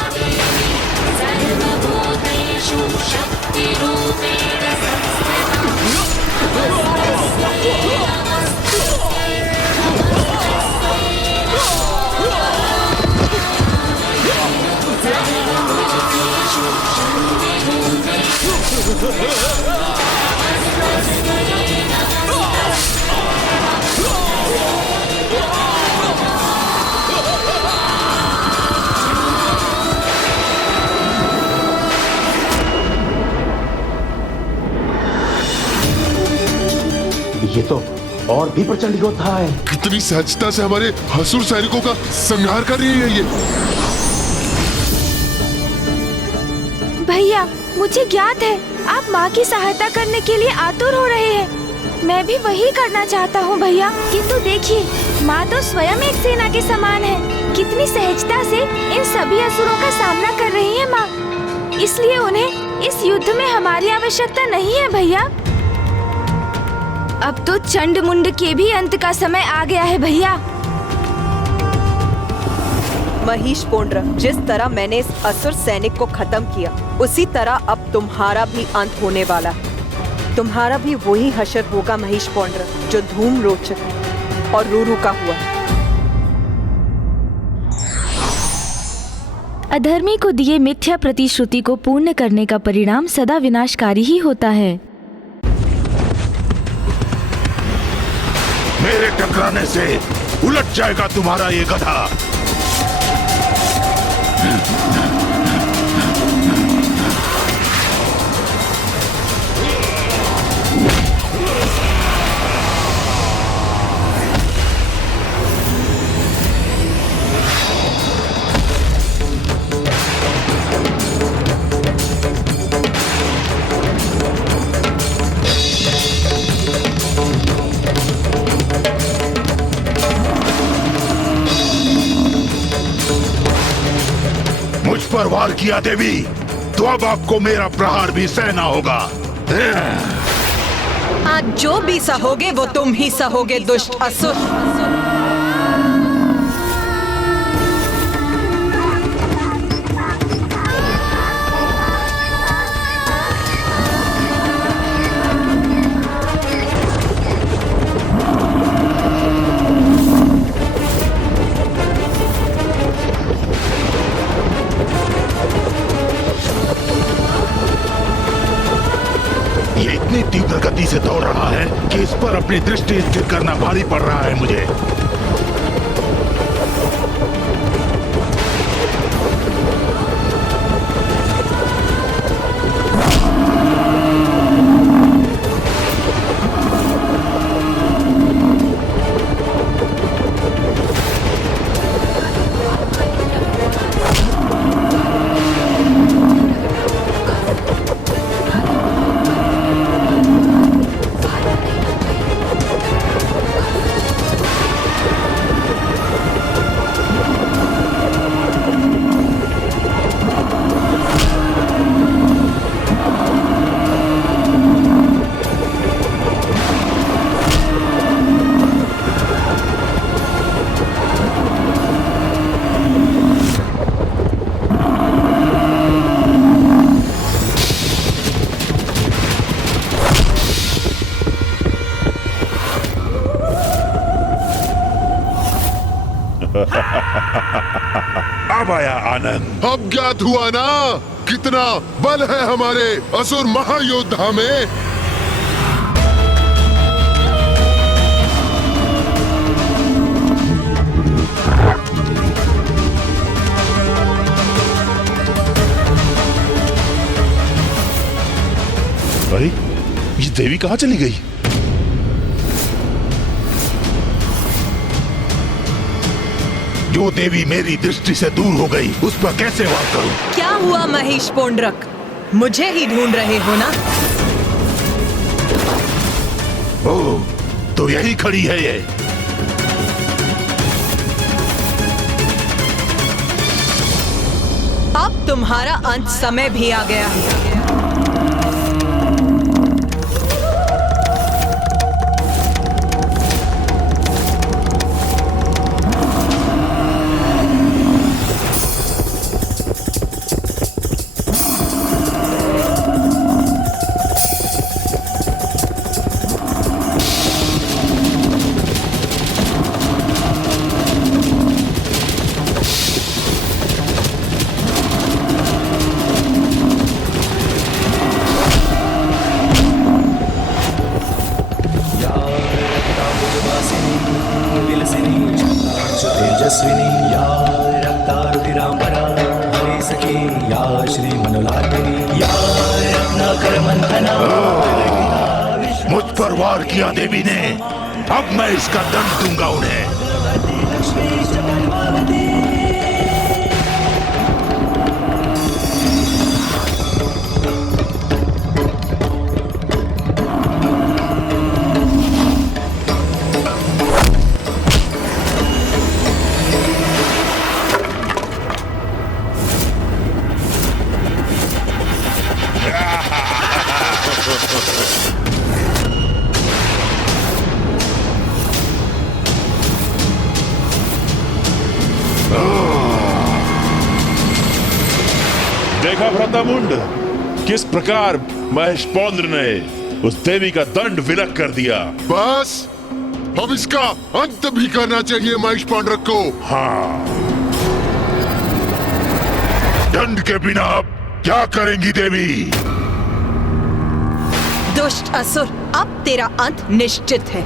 ये तो और भी प्रचंड योद्धा है। कितनी सहजता से हमारे असुर सैनिकों का संहार कर रही है ये। भैया, मुझे ज्ञात है आप माँ की सहायता करने के लिए आतुर हो रहे हैं। मैं भी वही करना चाहता हूँ भैया, किंतु देखिए माँ तो स्वयं एक सेना के समान है। कितनी सहजता से इन सभी असुरों का सामना कर रही है माँ। इसलिए उन्हें इस युद्ध में हमारी आवश्यकता नहीं है भैया। अब तो चंड मुंड के भी अंत का समय आ गया है भैया। महिष पौंड्रक, जिस तरह मैंने इस असुर सैनिक को खत्म किया, उसी तरह अब तुम्हारा भी अंत होने वाला है। तुम्हारा भी वही हशर होगा महिष पौंड्रक, जो धूम रोचक और रूरू का हुआ। अधर्मी को दिए मिथ्या प्रतिश्रुति को पूर्ण करने का परिणाम सदा विनाशकारी ही होता है। मेरे टकराने से उलट जाएगा तुम्हारा ये गधा। पर वार किया देवी, तो अब आपको मेरा प्रहार भी सहना होगा। आज जो भी सहोगे वो तुम ही सहोगे दुष्ट असुर। इतनी तीव्र गति से दौड़ रहा है कि इस पर अपनी दृष्टि स्थिर करना भारी पड़ रहा है मुझे। अब आया आनंद। अब ज्ञात हुआ ना कितना बल है हमारे असुर महायोद्धा में। अरे ये देवी कहाँ चली गई? जो देवी मेरी दृष्टि से दूर हो गई उस पर कैसे वार करूं? क्या हुआ महेश पोंड्रक? मुझे ही ढूंढ रहे हो ना? ओह, तो यही खड़ी है ये। अब तुम्हारा अंत समय भी आ गया है। मुझ पर वार किया देवी ने, अब मैं इसका दंड दूंगा उन्हें। देखा व्रतामुंड, किस प्रकार महेश पौंद्र ने उस देवी का दंड विलक कर दिया। बस अब इसका अंत भी करना चाहिए महेश पांड्रक को। हाँ, दंड के बिना अब क्या करेंगी देवी? दुष्ट असुर, अब तेरा अंत निश्चित है।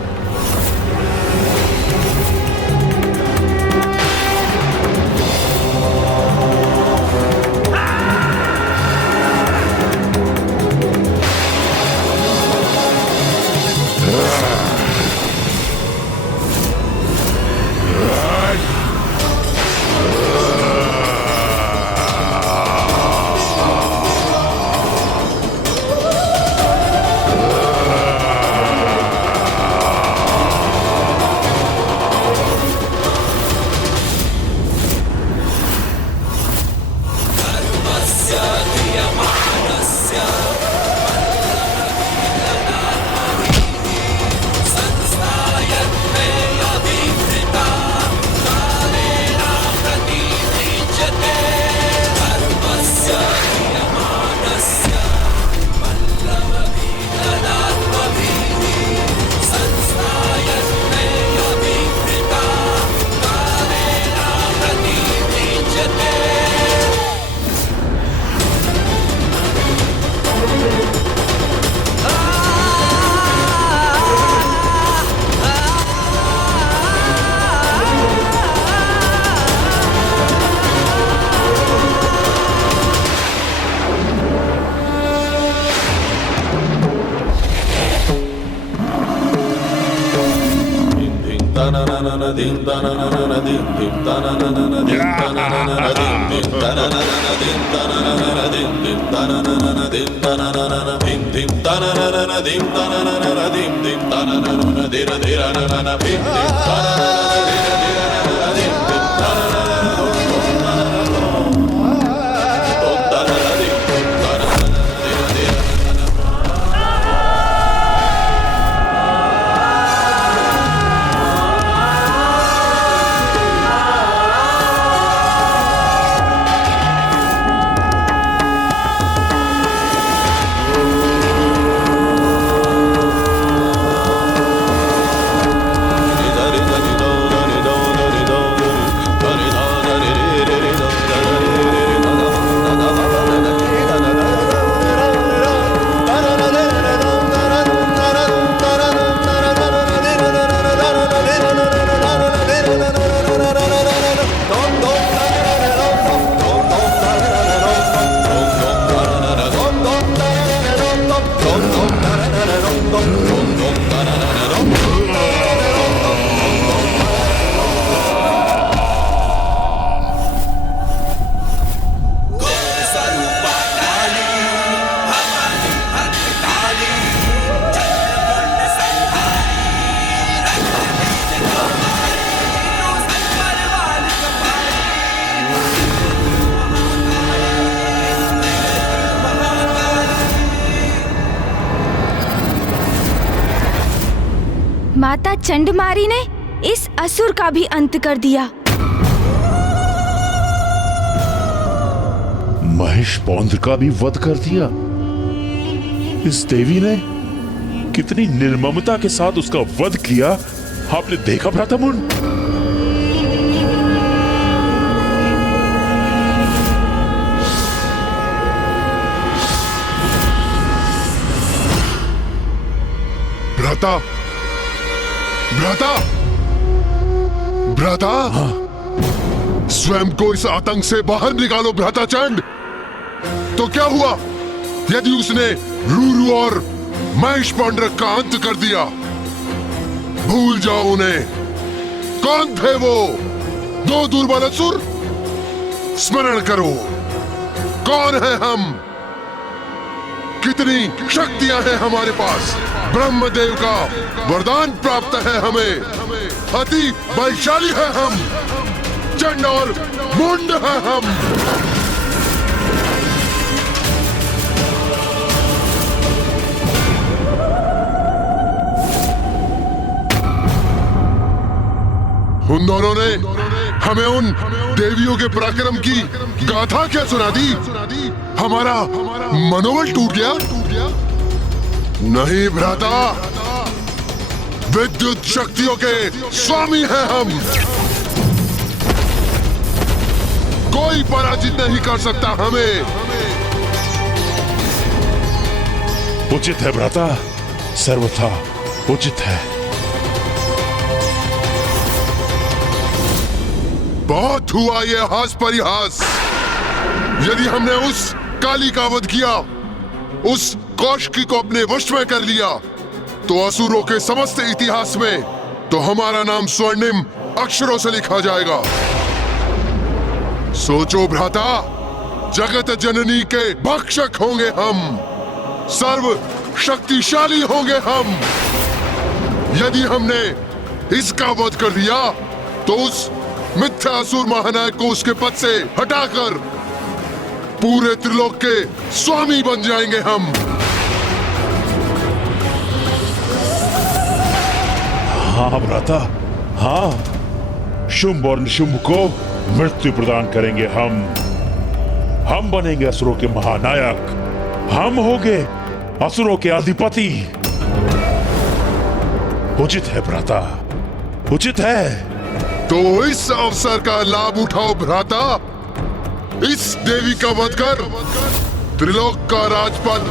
माता चंडमारी ने इस असुर का भी अंत कर दिया। महेश पौंद्र का भी वध कर दिया। इस देवी ने कितनी निर्ममता के साथ उसका वध किया, आपने देखा भ्रातामुंड? भ्राता, भ्राता, भ्राता, स्वयं को इस आतंक से बाहर निकालो भ्राता चंड। तो क्या हुआ यदि उसने रूरू और महेश पौंड्र का अंत कर दिया? भूल जाओ उन्हें। कौन थे वो दो दुर्बल असुर? स्मरण करो, कौन है हम, कितनी शक्तियां हैं हमारे पास। ब्रह्मदेव का वरदान प्राप्त है हमें, अति बलशाली है हम, चंड और मुंड है हम। उन दोनों ने हमें उन देवियों के पराक्रम की गाथा क्या सुना दी? हमारा मनोबल टूट गया? नहीं भ्राता, विद्युत शक्तियों के स्वामी हैं हम। कोई पराजित नहीं कर सकता हमें। उचित है भ्राता, सर्वथा उचित है। बहुत हुआ ये हास परिहास। यदि हमने उस काली का वध किया, उस कौशिकी को अपने वश में कर लिया, तो असुरों के समस्त इतिहास में तो हमारा नाम स्वर्णिम अक्षरों से लिखा जाएगा। सोचो भ्राता, जगत जननी के भक्षक होंगे हम, सर्व शक्तिशाली होंगे हम। यदि हमने इसका वध कर दिया, तो उस मिथ्या असुर महानायक को उसके पद से हटाकर पूरे त्रिलोक के स्वामी बन जाएंगे हम। हाँ भ्राता, हाँ, शुंभ और निशुंभ को मृत्यु प्रदान करेंगे हम। हम बनेंगे असुरों के महानायक, हम होंगे असुरों के अधिपति। उचित है भ्राता, उचित है। तो इस अवसर का लाभ उठाओ भ्राता। इस देवी का वध कर त्रिलोक का राजपद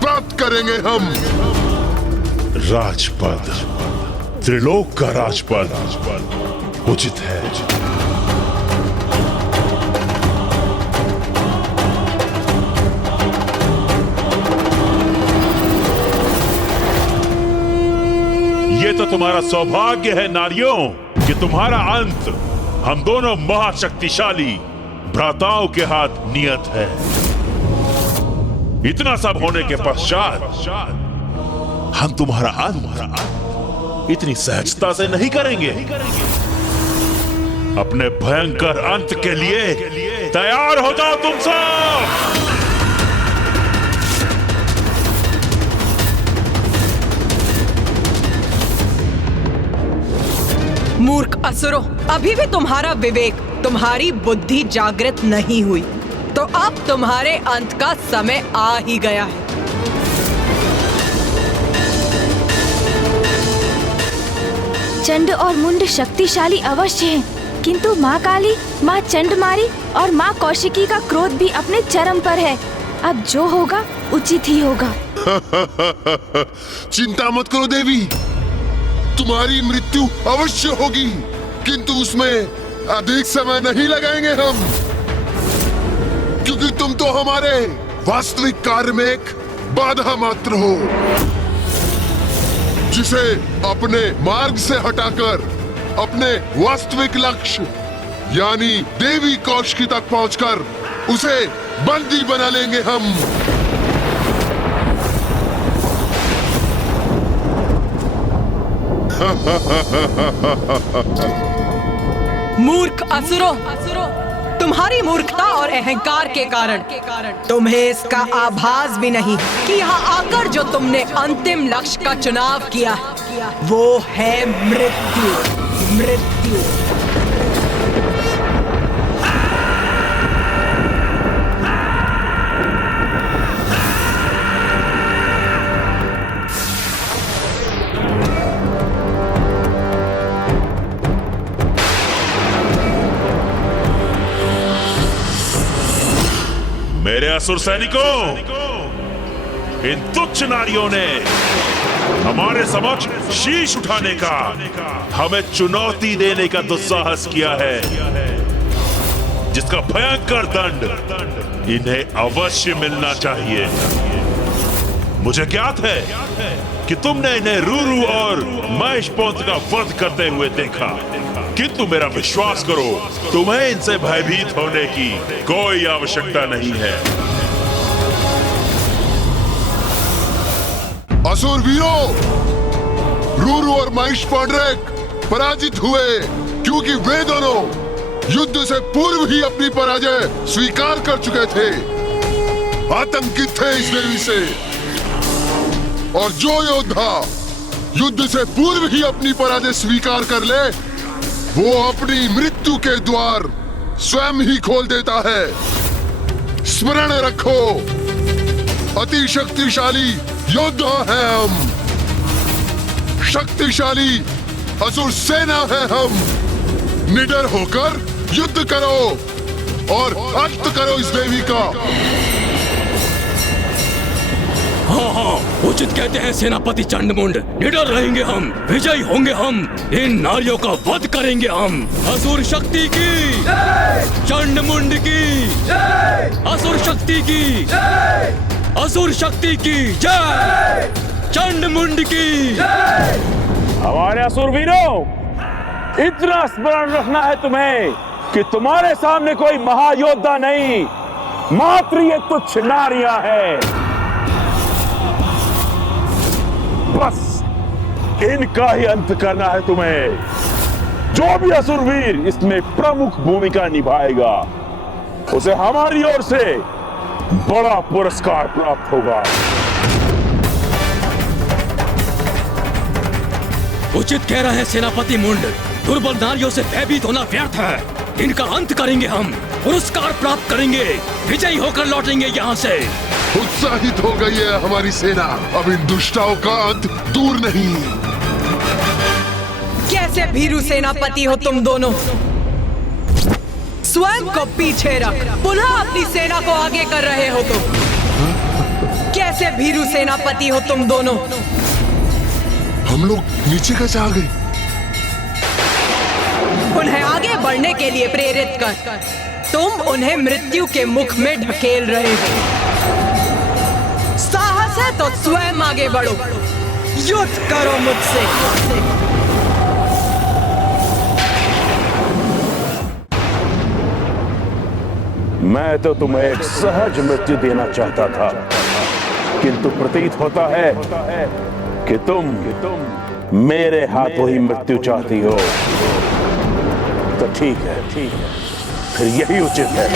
प्राप्त करेंगे हम। राजपद, त्रिलोक का राजपद उचित है। ये तो तुम्हारा सौभाग्य है नारियों, कि तुम्हारा अंत हम दोनों महाशक्तिशाली भ्राताओं के हाथ नियत है। इतना सब होने के पश्चात हम तुम्हारा अंत इतनी सहजता से नहीं करेंगे। अपने भयंकर अंत के लिए तैयार हो जाओ तुम सब। मूर्ख असुरों, अभी भी तुम्हारा विवेक, तुम्हारी बुद्धि जागृत नहीं हुई, तो अब तुम्हारे अंत का समय आ ही गया है। चंड और मुंड शक्तिशाली अवश्य हैं, किंतु माँ काली, माँ चंडमारी और माँ कौशिकी का क्रोध भी अपने चरम पर है। अब जो होगा उचित ही होगा। चिंता मत करो देवी, तुम्हारी मृत्यु अवश्य होगी, किंतु उसमें अधिक समय नहीं लगाएंगे हम, क्योंकि तुम तो हमारे वास्तविक कार्य में एक बाधा मात्र हो, जिसे अपने मार्ग से हटाकर अपने वास्तविक लक्ष्य यानी देवी कौशिकी तक पहुंचकर उसे बंदी बना लेंगे हम। मूर्ख असुरों, तुम्हारी मूर्खता और अहंकार के कारण तुम्हें इसका आभास भी नहीं कि यहाँ आकर जो तुमने अंतिम लक्ष्य का चुनाव किया वो है मृत्यु। मृत्यु। मेरे असुर सैनिकों, इन तुच्छ नारियों ने हमारे समक्ष शीश उठाने का, हमें चुनौती देने का दुस्साहस किया है, जिसका भयंकर दंड इन्हें अवश्य मिलना चाहिए। मुझे ज्ञात है कि तुमने इन्हें रूरू और महेशपोंत का वध करते हुए देखा, किंतु मेरा विश्वास करो, तुम्हें इनसे भयभीत होने की कोई आवश्यकता नहीं है। असुर वीरों, रूरू और महेश पांड्रेक पराजित हुए, क्योंकि वे दोनों युद्ध से पूर्व ही अपनी पराजय स्वीकार कर चुके थे, आतंकित थे इस देवी से। और जो योद्धा युद्ध से पूर्व ही अपनी पराजय स्वीकार कर ले, वो अपनी मृत्यु के द्वार स्वयं ही खोल देता है। स्मरण रखो, अति शक्तिशाली योद्धा है हम, शक्तिशाली असुर सेना है हम। निडर होकर युद्ध करो और अंत करो इस देवी का। हाँ हाँ, उचित कहते हैं सेनापति चंडमुंड। निडर रहेंगे हम, विजयी होंगे हम, इन नारियों का वध करेंगे हम। असुर शक्ति की, चंडमुंड की, असुर शक्ति की, असुर शक्ति की जय, चंडमुंड की। हमारे असुर वीरों, इतना स्मरण रखना है तुम्हें कि तुम्हारे सामने कोई महायोद्धा नहीं, मात्र ये तुच्छ नारियां हैं। बस इनका ही अंत करना है तुम्हें। जो भी असुरवीर इसमें प्रमुख भूमिका निभाएगा, उसे हमारी ओर से बड़ा पुरस्कार प्राप्त होगा। उचित कह रहे हैं सेनापति मुंड, दुर्बल नारियों से भयभीत होना व्यर्थ है। इनका अंत करेंगे हम, पुरस्कार प्राप्त करेंगे, विजयी होकर लौटेंगे यहाँ से। उत्साहित हो गई है हमारी सेना, अब इन दुष्टाओं का अंत दूर नहीं। कैसे भीरू सेनापति हो तुम दोनों, स्वयं को पीछे रख पुनः अपनी सेना को आगे कर रहे हो तुम। कैसे भीरू सेनापति हो तुम दोनों। हम लोग नीचे कैसे आ गए? उन्हें आगे बढ़ने के लिए प्रेरित कर तुम उन्हें मृत्यु के मुख में ढकेल रहे हो। साहस है तो स्वयं आगे बढ़ो, युद्ध करो मुझसे। मैं तो तुम्हें एक सहज मृत्यु देना चाहता था, किंतु प्रतीत होता है कि तुम मेरे हाथों ही मृत्यु चाहती हो। तो ठीक है, फिर यही उचित है।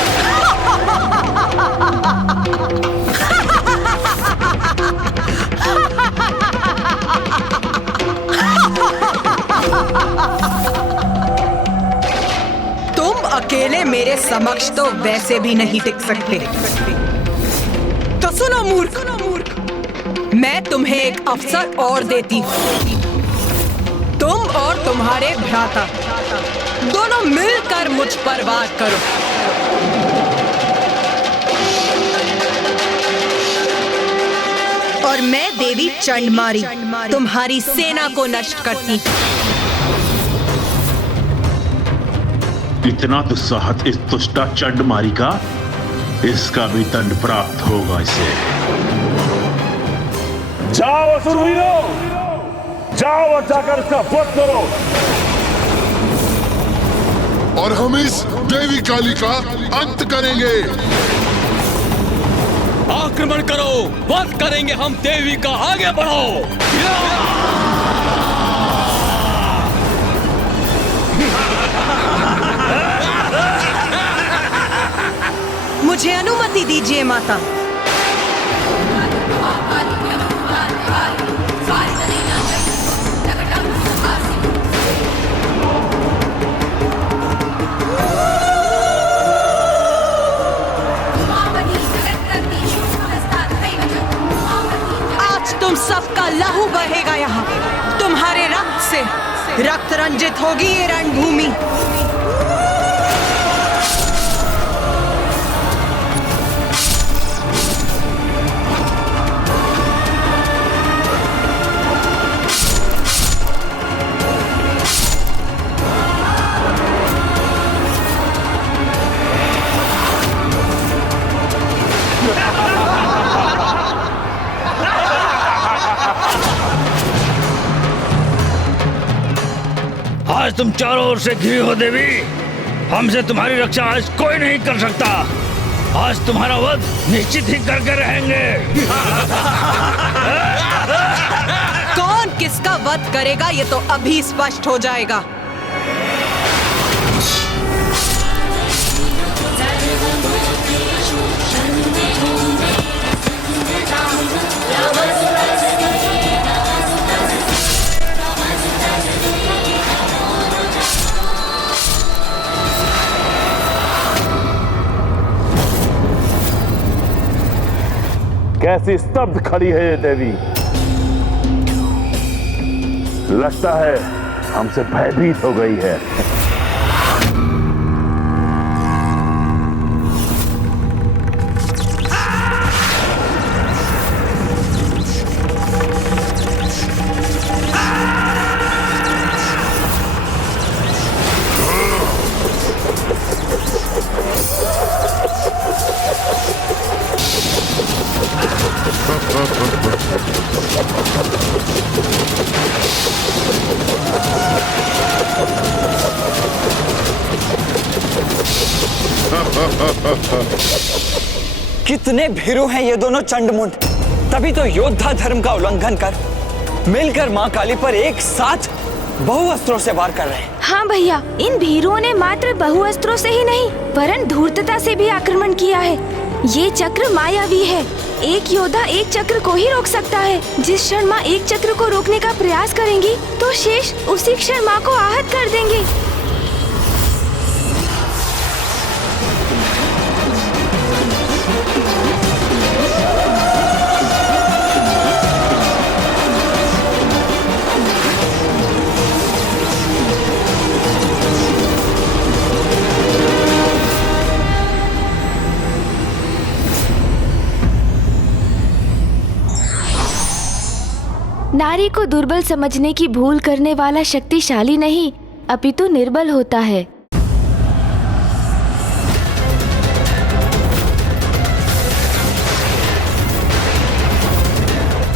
तुम अकेले मेरे समक्ष तो वैसे भी नहीं टिक सकते। तो सुनो मूर्ख, मैं तुम्हें एक अवसर और देती हूँ। तुम और तुम्हारे भ्राता दोनों मिलकर मुझ पर वार करो। और मैं देवी चंडमारी तुम्हारी सेना को नष्ट करती हूँ। इतना दुस्साहस इस दुष्टा चंडमारी का, इसका भी दंड प्राप्त होगा इसे। जाओ असुरवीरों, जाओ और जाकर इसका वध करो। और हम इस देवी काली का अंत करेंगे। आक्रमण करो, वध करेंगे हम देवी का, आगे बढ़ो। कीजिए माता। आज तुम सबका लहू बहेगा यहाँ। तुम्हारे रक्त से रक्त रंजित होगी ये रणभूमि। आज तुम चारों ओर से घिरी हो देवी। हमसे तुम्हारी रक्षा आज कोई नहीं कर सकता। आज तुम्हारा वध निश्चित ही करके रहेंगे। कौन किसका वध करेगा ये तो अभी स्पष्ट हो जाएगा। कैसी स्तब्ध खड़ी है ये देवी। लगता है हमसे भयभीत हो गई है। कितने भीरू हैं ये दोनों चंडमुंड। तभी तो योद्धा धर्म का उल्लंघन कर मिलकर मां काली पर एक साथ बहुअस्त्रों से वार कर रहे हैं। हाँ भैया, इन भीरुओं ने मात्र बहुअस्त्रों से ही नहीं वरन धूर्तता से भी आक्रमण किया है। ये चक्र मायावी है। एक योद्धा एक चक्र को ही रोक सकता है। जिस क्षण माँ एक चक्र को रोकने का प्रयास करेंगी तो शेष उसी क्षण माँ को आहत कर देंगे। नारी को दुर्बल समझने की भूल करने वाला शक्तिशाली नहीं अपितु निर्बल होता है।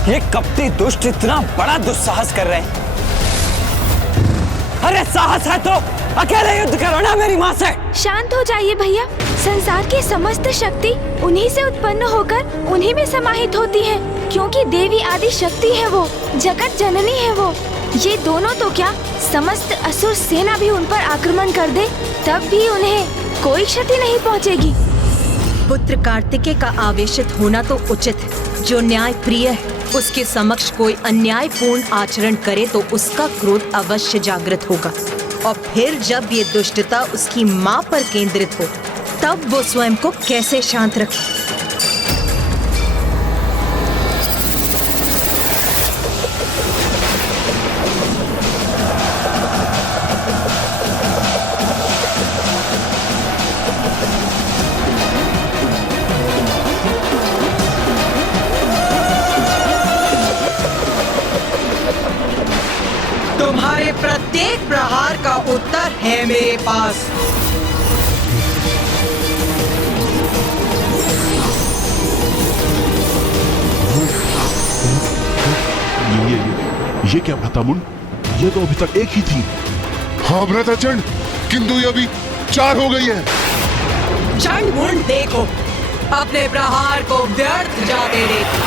ये कपटी दुष्ट इतना बड़ा दुस्साहस कर रहे हैं। अरे साहस है तो अकेले युद्ध करो ना मेरी माँ से। शांत हो जाइए भैया। संसार की समस्त शक्ति उन्हीं से उत्पन्न होकर उन्हीं में समाहित होती है, क्योंकि देवी आदि शक्ति है वो, जगत जननी है वो। ये दोनों तो क्या, समस्त असुर सेना भी उन पर आक्रमण कर दे तब भी उन्हें कोई क्षति नहीं पहुंचेगी। पुत्र कार्तिकेय का आवेशित होना तो उचित है। जो न्याय प्रिय है उसके समक्ष कोई अन्यायपूर्ण आचरण करे तो उसका क्रोध अवश्य जागृत होगा, और फिर जब ये दुष्टता उसकी माँ पर केंद्रित हो तब वो स्वयं को कैसे शांत रखे। तुम्हारे प्रत्येक प्रहार का उत्तर है मेरे पास। ये क्या भ्रातामुंड, ये तो अभी तक एक ही थी। हाँ भ्राताचंड, किंतु ये अभी 4 हो गई है। चंडमुंड देखो, अपने प्रहार को व्यर्थ जाते देखो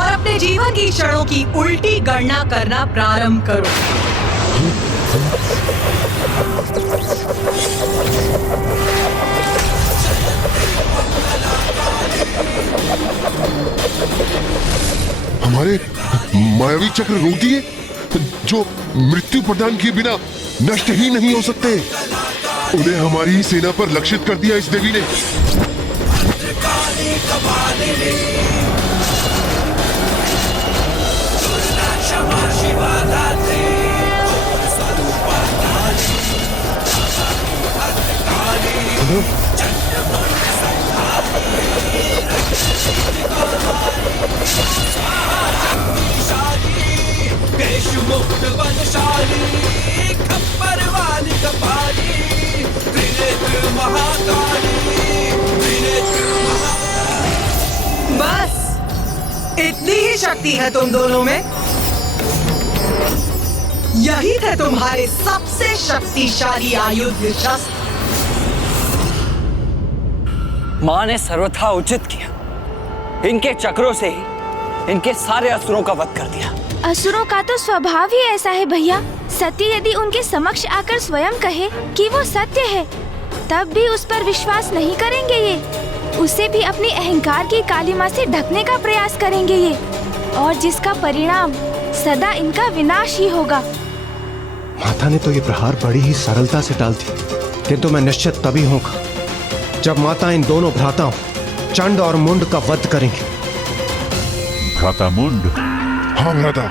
और अपने जीवन की क्षणों की उल्टी गणना करना प्रारंभ करो। हमारे मायावी चक्र रोक दिए, जो मृत्यु प्रदान किए बिना नष्ट ही नहीं हो सकते। उन्हें हमारी ही सेना पर लक्षित कर दिया इस देवी ने। बस इतनी ही शक्ति है तुम दोनों में। यही थे तुम्हारे सबसे शक्तिशाली आयुध शस्त्र। माँ ने सर्वथा उचित किया। इनके चक्रों से ही इनके सारे असुरों का वध कर दिया। असुरों का तो स्वभाव ही ऐसा है भैया। सती यदि उनके समक्ष आकर स्वयं कहे कि वो सत्य है, तब भी उस पर विश्वास नहीं करेंगे ये। उसे भी अपनी अहंकार की कालिमा से ढकने का प्रयास करेंगे ये, और जिसका परिणाम सदा इनका विनाश ही होगा। माता ने तो ये प्रहार बड़ी ही सरलता से टाल दी, किंतु मैं निश्चित तभी होगा जब माता इन दोनों भ्राताओं चंड और मुंड का वध करेंगे। भ्राता मुंड? हाँ भ्राता।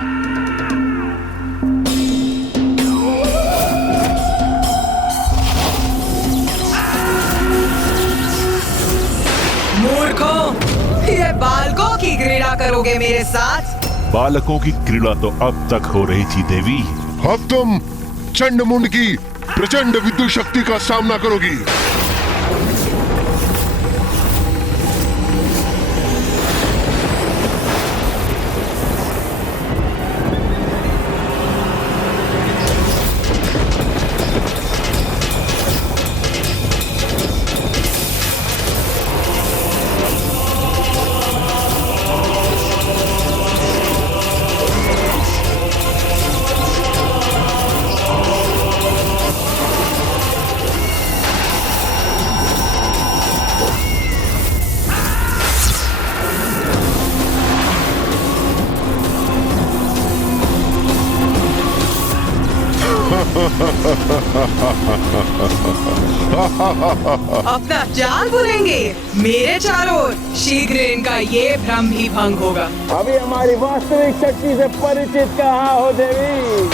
मूर्खों, ये बालकों की क्रीड़ा करोगे मेरे साथ? बालकों की क्रीड़ा तो अब तक हो रही थी देवी। अब तुम चंड मुंड की प्रचंड विद्युत शक्ति का सामना करोगी। अपना जाल बुनेंगे मेरे चारों ओर। शीघ्र इनका ये भ्रम भी भंग होगा। अभी हमारी वास्तविक शक्ति से परिचित कहाँ हो देवी?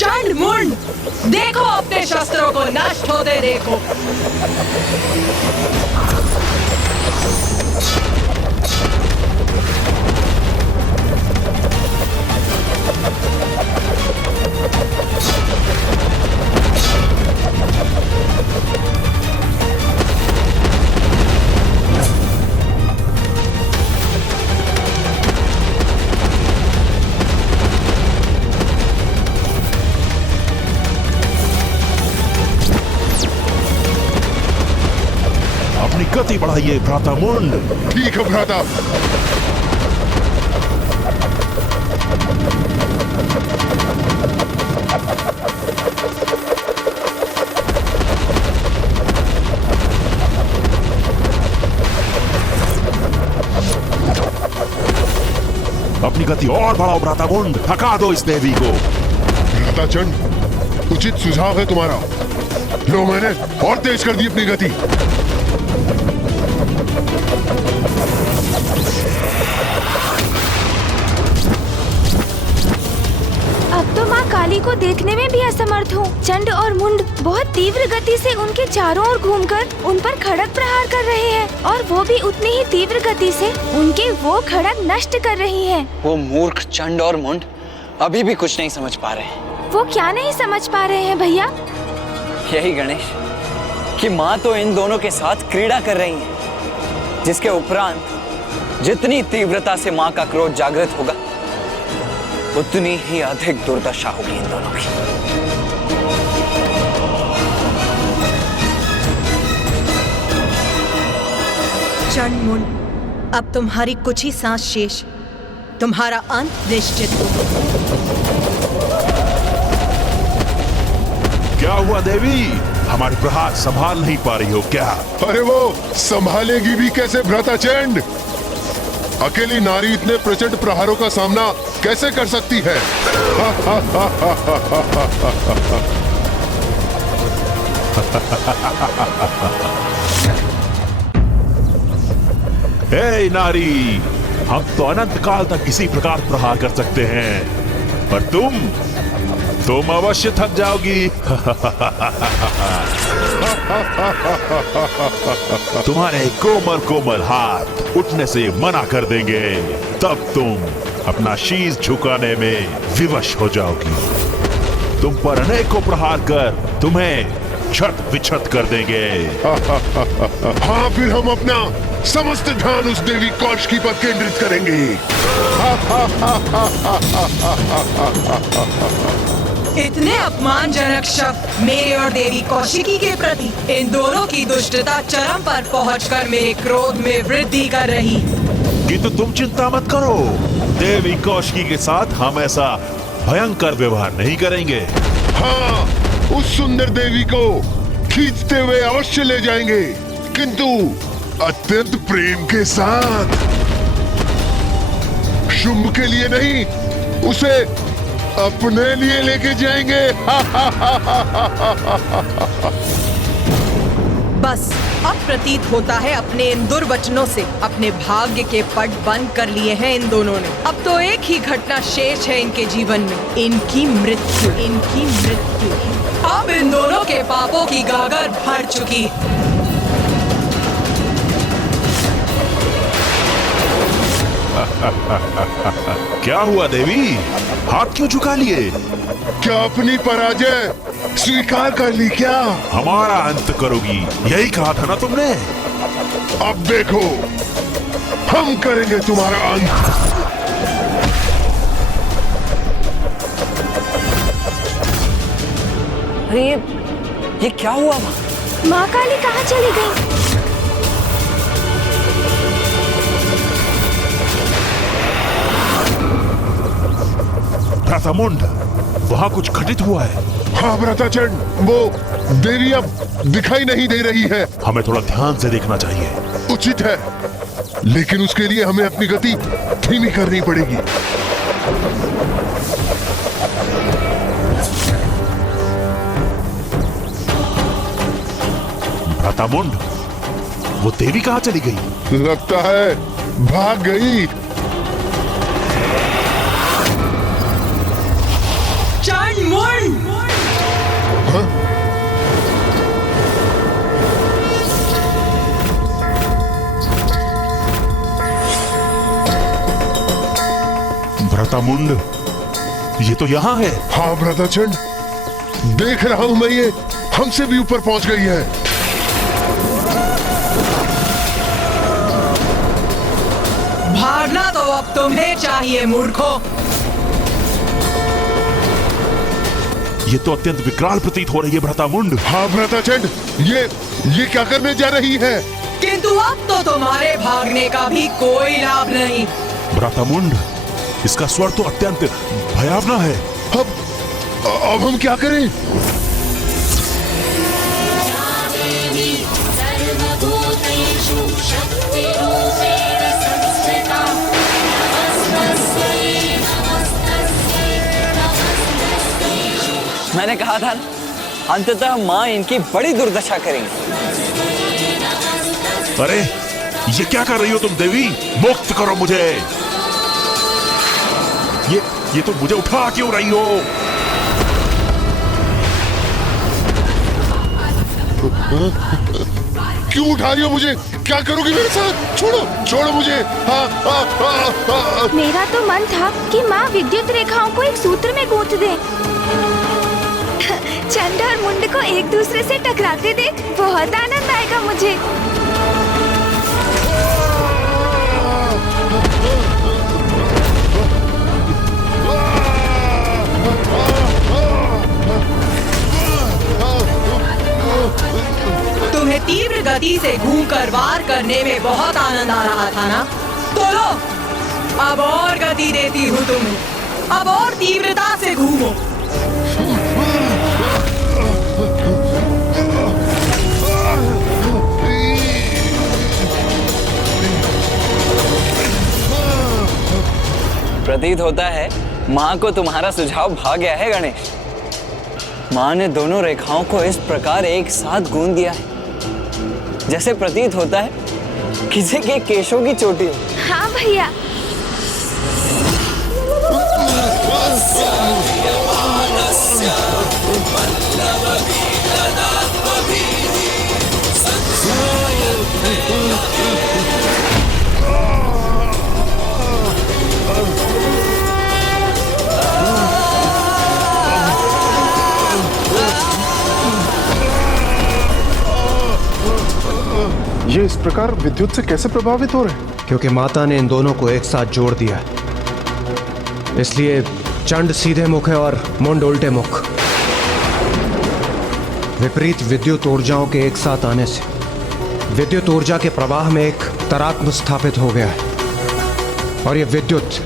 चंड मुंड, देखो अपने शस्त्रों को नष्ट होते देखो। गति बढ़ाइए भ्राता मुंड। ठीक है भ्राता। अपनी गति और बढ़ाओ भ्राता मुंड, थका दो इस देवी को। भ्राता चंड, उचित सुझाव है तुम्हारा। लो, मैंने और तेज कर दी अपनी गति। अब तो माँ काली को देखने में भी असमर्थ हूँ। चंड और मुंड बहुत तीव्र गति से उनके चारों ओर घूमकर उन पर खड़ग प्रहार कर रहे हैं, और वो भी उतनी ही तीव्र गति से उनके वो खड़ग नष्ट कर रही हैं। वो मूर्ख चंड और मुंड अभी भी कुछ नहीं समझ पा रहे हैं। वो क्या नहीं समझ पा रहे हैं भैया? यही गणेश कि माँ तो इन दोनों के साथ क्रीड़ा कर रही है, जिसके उपरांत जितनी तीव्रता से माँ का क्रोध जागृत होगा उतनी ही अधिक दुर्दशा होगी इन दोनों की। चंड मुंड, अब तुम्हारी कुछ ही सांस शेष, तुम्हारा अंत निश्चित हो। क्या हुआ देवी? हमारे प्रहार संभाल नहीं पा रही हो क्या? अरे वो संभालेगी भी कैसे भ्राताचंड? अकेली नारी इतने प्रचंड प्रहारों का सामना कैसे कर सकती है? हे नारी, हम तो अनंत काल तक इसी प्रकार प्रहार कर सकते हैं, पर तुम अवश्य थक जाओगी। तुम्हारे कोमल कोमल हाथ उठने से मना कर देंगे, तब तुम अपना शीश झुकाने में विवश हो जाओगी। तुम पर अनेकों प्रहार कर तुम्हें छत विछत कर देंगे। हाँ, फिर हम अपना समस्त ध्यान उस देवी कौशिकी पर केंद्रित करेंगे। इतने अपमानजनक शब्द मेरे और देवी कौशिकी के प्रति, इन दोनों की दुष्टता चरम पर पहुंचकर मेरे क्रोध में वृद्धि कर रही। किंतु तुम चिंता मत करो, देवी कौशिकी के साथ हम ऐसा भयंकर व्यवहार नहीं करेंगे। हाँ, उस सुंदर देवी को खींचते हुए अवश्य ले जाएंगे, किंतु अत्यंत प्रेम के साथ। शुंभ के लिए नहीं, उसे अपने लिए लेके जाएंगे। बस अब प्रतीत होता है अपने इन दुर्वचनों से अपने भाग्य के पट बंद कर लिए हैं इन दोनों ने। अब तो एक ही घटना शेष है इनके जीवन में, इनकी मृत्यु। अब इन दोनों के पापों की गागर भर चुकी। क्या हुआ देवी? हाथ क्यों झुका लिए? क्या अपनी पराजय स्वीकार कर ली क्या? हमारा अंत करोगी, यही कहा था ना तुमने। अब देखो, हम करेंगे तुम्हारा अंत। अरे ये क्या हुआ? माँ काली कहाँ चली गई? भ्रातामुंड, वहाँ कुछ घटित हुआ है। हाँ भ्राताचंड, वो देवी अब दिखाई नहीं दे रही है। हमें थोड़ा ध्यान से देखना चाहिए। उचित है, लेकिन उसके लिए हमें अपनी गति धीमी करनी पड़ेगी। भ्रातामुंड, वो देवी कहाँ चली गई? लगता है भाग गई। हाँ? भ्रातामुंड, ये तो यहाँ है। हाँ भ्राताचंड, देख रहा हूं मैं, ये हमसे भी ऊपर पहुंच गई है। भागना तो अब तुम्हें चाहिए मूर्खों। ये तो अत्यंत विकराल प्रतीत हो रही है भ्रातामुंड। हाँ भ्राताचंड, ये क्या करने जा रही है? किंतु अब तो तुम्हारे भागने का भी कोई लाभ नहीं। भ्रातामुंड, इसका स्वर तो अत्यंत भयावना है। अब हम क्या करें? मैंने कहा था ना, अंततः माँ इनकी बड़ी दुर्दशा करेंगी। अरे ये क्या कर रही हो तुम देवी? मुक्त करो मुझे। ये तो मुझे उठा क्यों रही हो? क्यों उठा रही हो मुझे? क्या करोगी मेरे साथ? छोड़ो मुझे। मेरा तो मन था कि माँ विद्युत रेखाओं को एक सूत्र में गूंथ दे। चंड और मुंड को एक दूसरे से टकराते देख बहुत आनंद आएगा मुझे। तुम्हें तीव्र गति से घूमकर वार करने में बहुत आनंद आ रहा था ना? तो लो, अब और गति देती हूँ तुम्हें। अब और तीव्रता से घूमो। प्रतीत होता है माँ को तुम्हारा सुझाव भा गया है गणेश। माँ ने दोनों रेखाओं को इस प्रकार एक साथ गूंथ दिया है जैसे प्रतीत होता है किसी के केशों की चोटी हो। हाँ भैया। ये इस प्रकार विद्युत से कैसे प्रभावित हो रहे हैं? क्योंकि माता ने इन दोनों को एक साथ जोड़ दिया है, इसलिए चंड सीधे मुख है और मुंड उल्टे मुख। विपरीत विद्युत ऊर्जाओं के एक साथ आने से विद्युत ऊर्जा के प्रवाह में एक तरात्म स्थापित हो गया है और ये विद्युत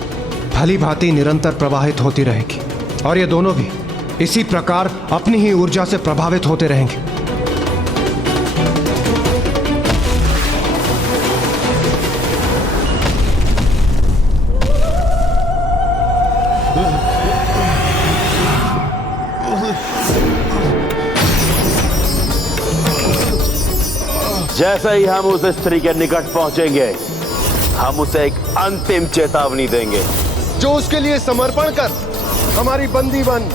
भली भांति निरंतर प्रवाहित होती रहेगी और ये दोनों भी इसी प्रकार अपनी ही ऊर्जा से प्रभावित होते रहेंगे। जैसे ही हम उस स्त्री के निकट पहुंचेंगे, हम उसे एक अंतिम चेतावनी देंगे जो उसके लिए समर्पण कर हमारी बंदी बन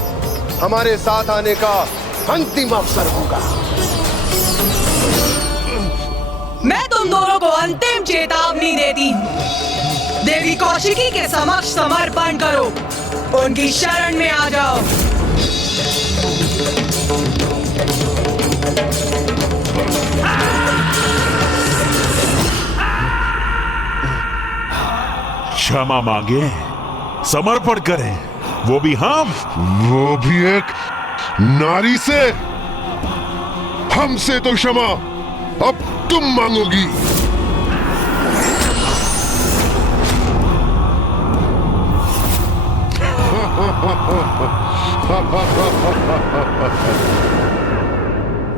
हमारे साथ आने का अंतिम अवसर होगा। मैं तुम दोनों को अंतिम चेतावनी देती हूँ। देवी कौशिकी के समक्ष समर्पण करो, उनकी शरण में आ जाओ। क्षमा मांगे, समर्पण करें, वो भी हम, वो भी एक नारी से। हमसे तो क्षमा अब तुम मांगोगी।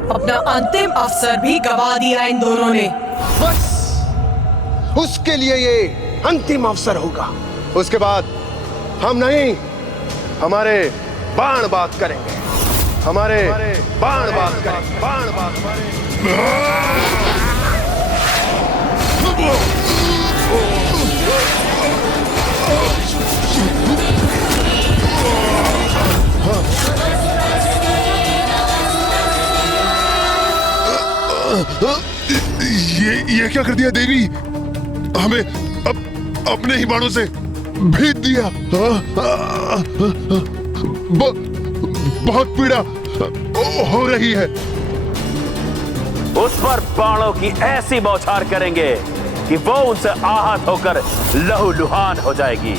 अपना अंतिम अवसर भी गवा दिया इन दोनों ने। बस उसके लिए ये अंतिम अवसर होगा। उसके बाद हम नहीं, हमारे बाण बात करेंगे। हमारे बाण बात करेंगे। बाण बात ये क्या कर दिया देवी? हमें अपने ही बाणों से भेद दिया। बहुत पीड़ा हो रही है। उस पर बाणों की ऐसी बौछार करेंगे कि वो उनसे आहत होकर लहूलुहान हो जाएगी।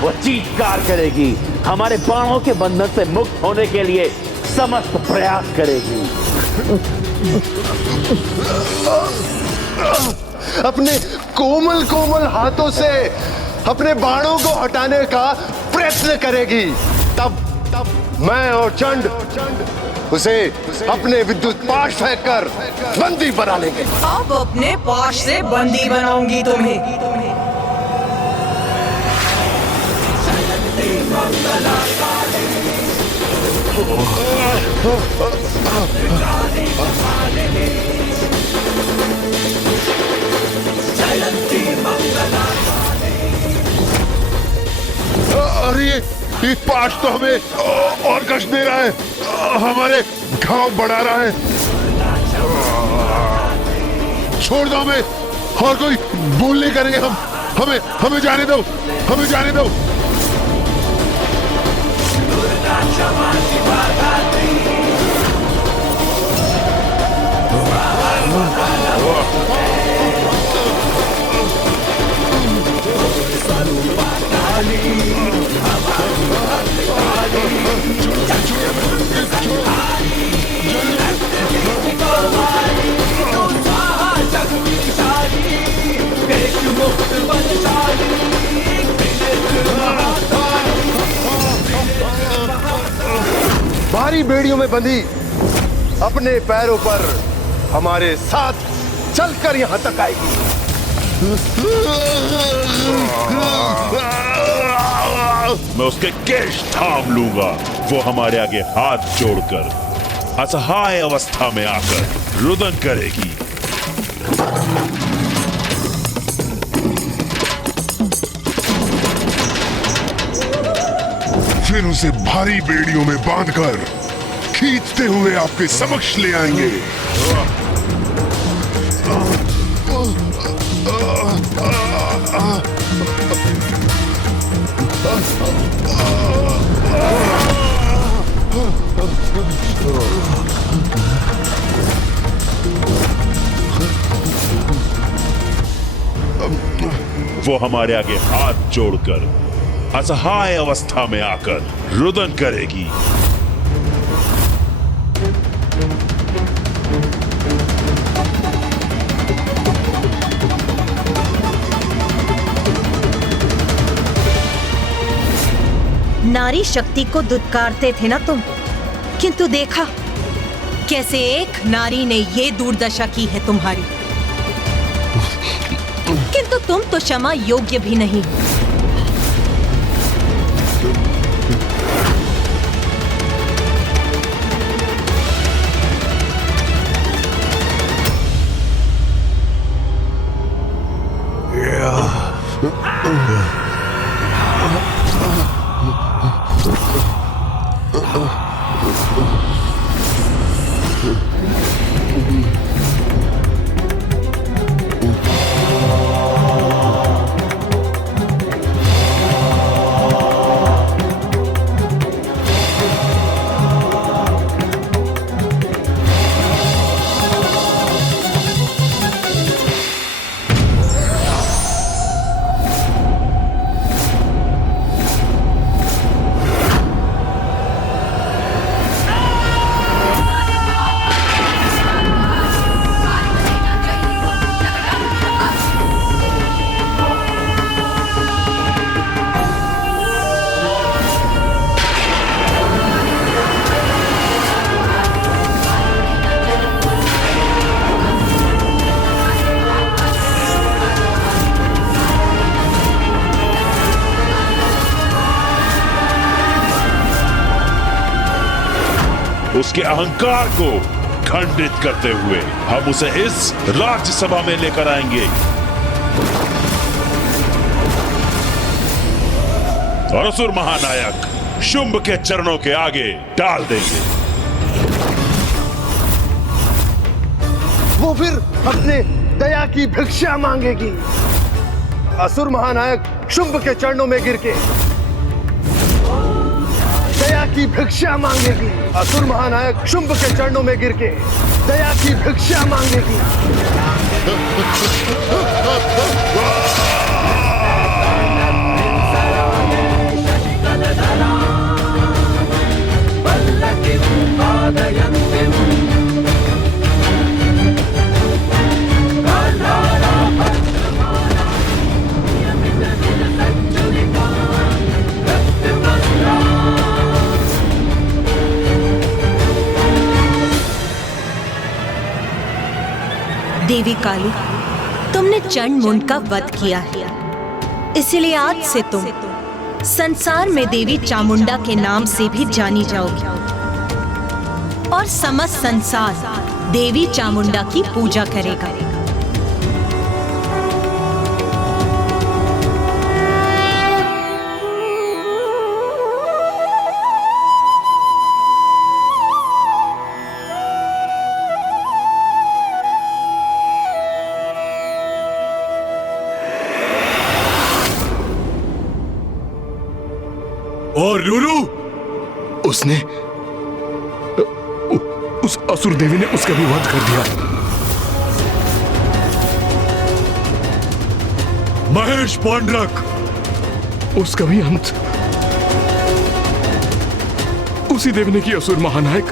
वो चीत्कार करेगी, हमारे बाणों के बंधन से मुक्त होने के लिए समस्त प्रयास करेगी। अपने कोमल कोमल हाथों से अपने बाणों को हटाने का प्रयत्न करेगी। तब मैं और चंड उसे अपने विद्युत पाश फेंक कर बंदी बना लेंगे। अब अपने पाश से बंदी बनाऊंगी तुम्हें। अरे ये पाश तो हमें और कष्ट दे रहा है, हमारे घाव बढ़ा रहा है। छोड़ दो हमें, और कोई भूल नहीं करेंगे हम। हमें जाने दो, हमें जाने दो। भारी बेड़ियों में बंधी अपने पैरों पर हमारे साथ चलकर यहाँ तक आएगी। मैं उसके केश थाम लूंगा। वो हमारे आगे हाथ जोड़कर असहाय अवस्था में आकर रुदन करेगी। फिर उसे भारी बेड़ियों में बांधकर खींचते हुए आपके समक्ष ले आएंगे। वो हमारे आगे हाथ जोड़कर असहाय अवस्था में आकर रुदन करेगी। नारी शक्ति को दुत्कारते थे ना तुम, किंतु देखा कैसे एक नारी ने ये दुर्दशा की है तुम्हारी। किंतु तुम तो क्षमा योग्य भी नहीं। उसके अहंकार को खंडित करते हुए हम उसे इस राज्यसभा में लेकर आएंगे और असुर महानायक शुंभ के चरणों के आगे डाल देंगे। वो फिर अपने दया की भिक्षा मांगेगी। असुर महानायक शुंभ के चरणों में गिर के दया की भिक्षा मांगेगी। असुर महानायक शुंभ के चरणों में गिर के दया की भिक्षा मांगेगी। देवी काली, तुमने चंड मुंड का वध किया है, इसलिए आज से तुम संसार में देवी चामुंडा के नाम से भी जानी जाओगी और समस्त संसार देवी चामुंडा की पूजा करेगा। और रुरु, उसने उस असुर देवी ने उसका भी वध कर दिया। महेश पांडरक, उसका भी अंत उसी देवी ने किया। असुर महानायक,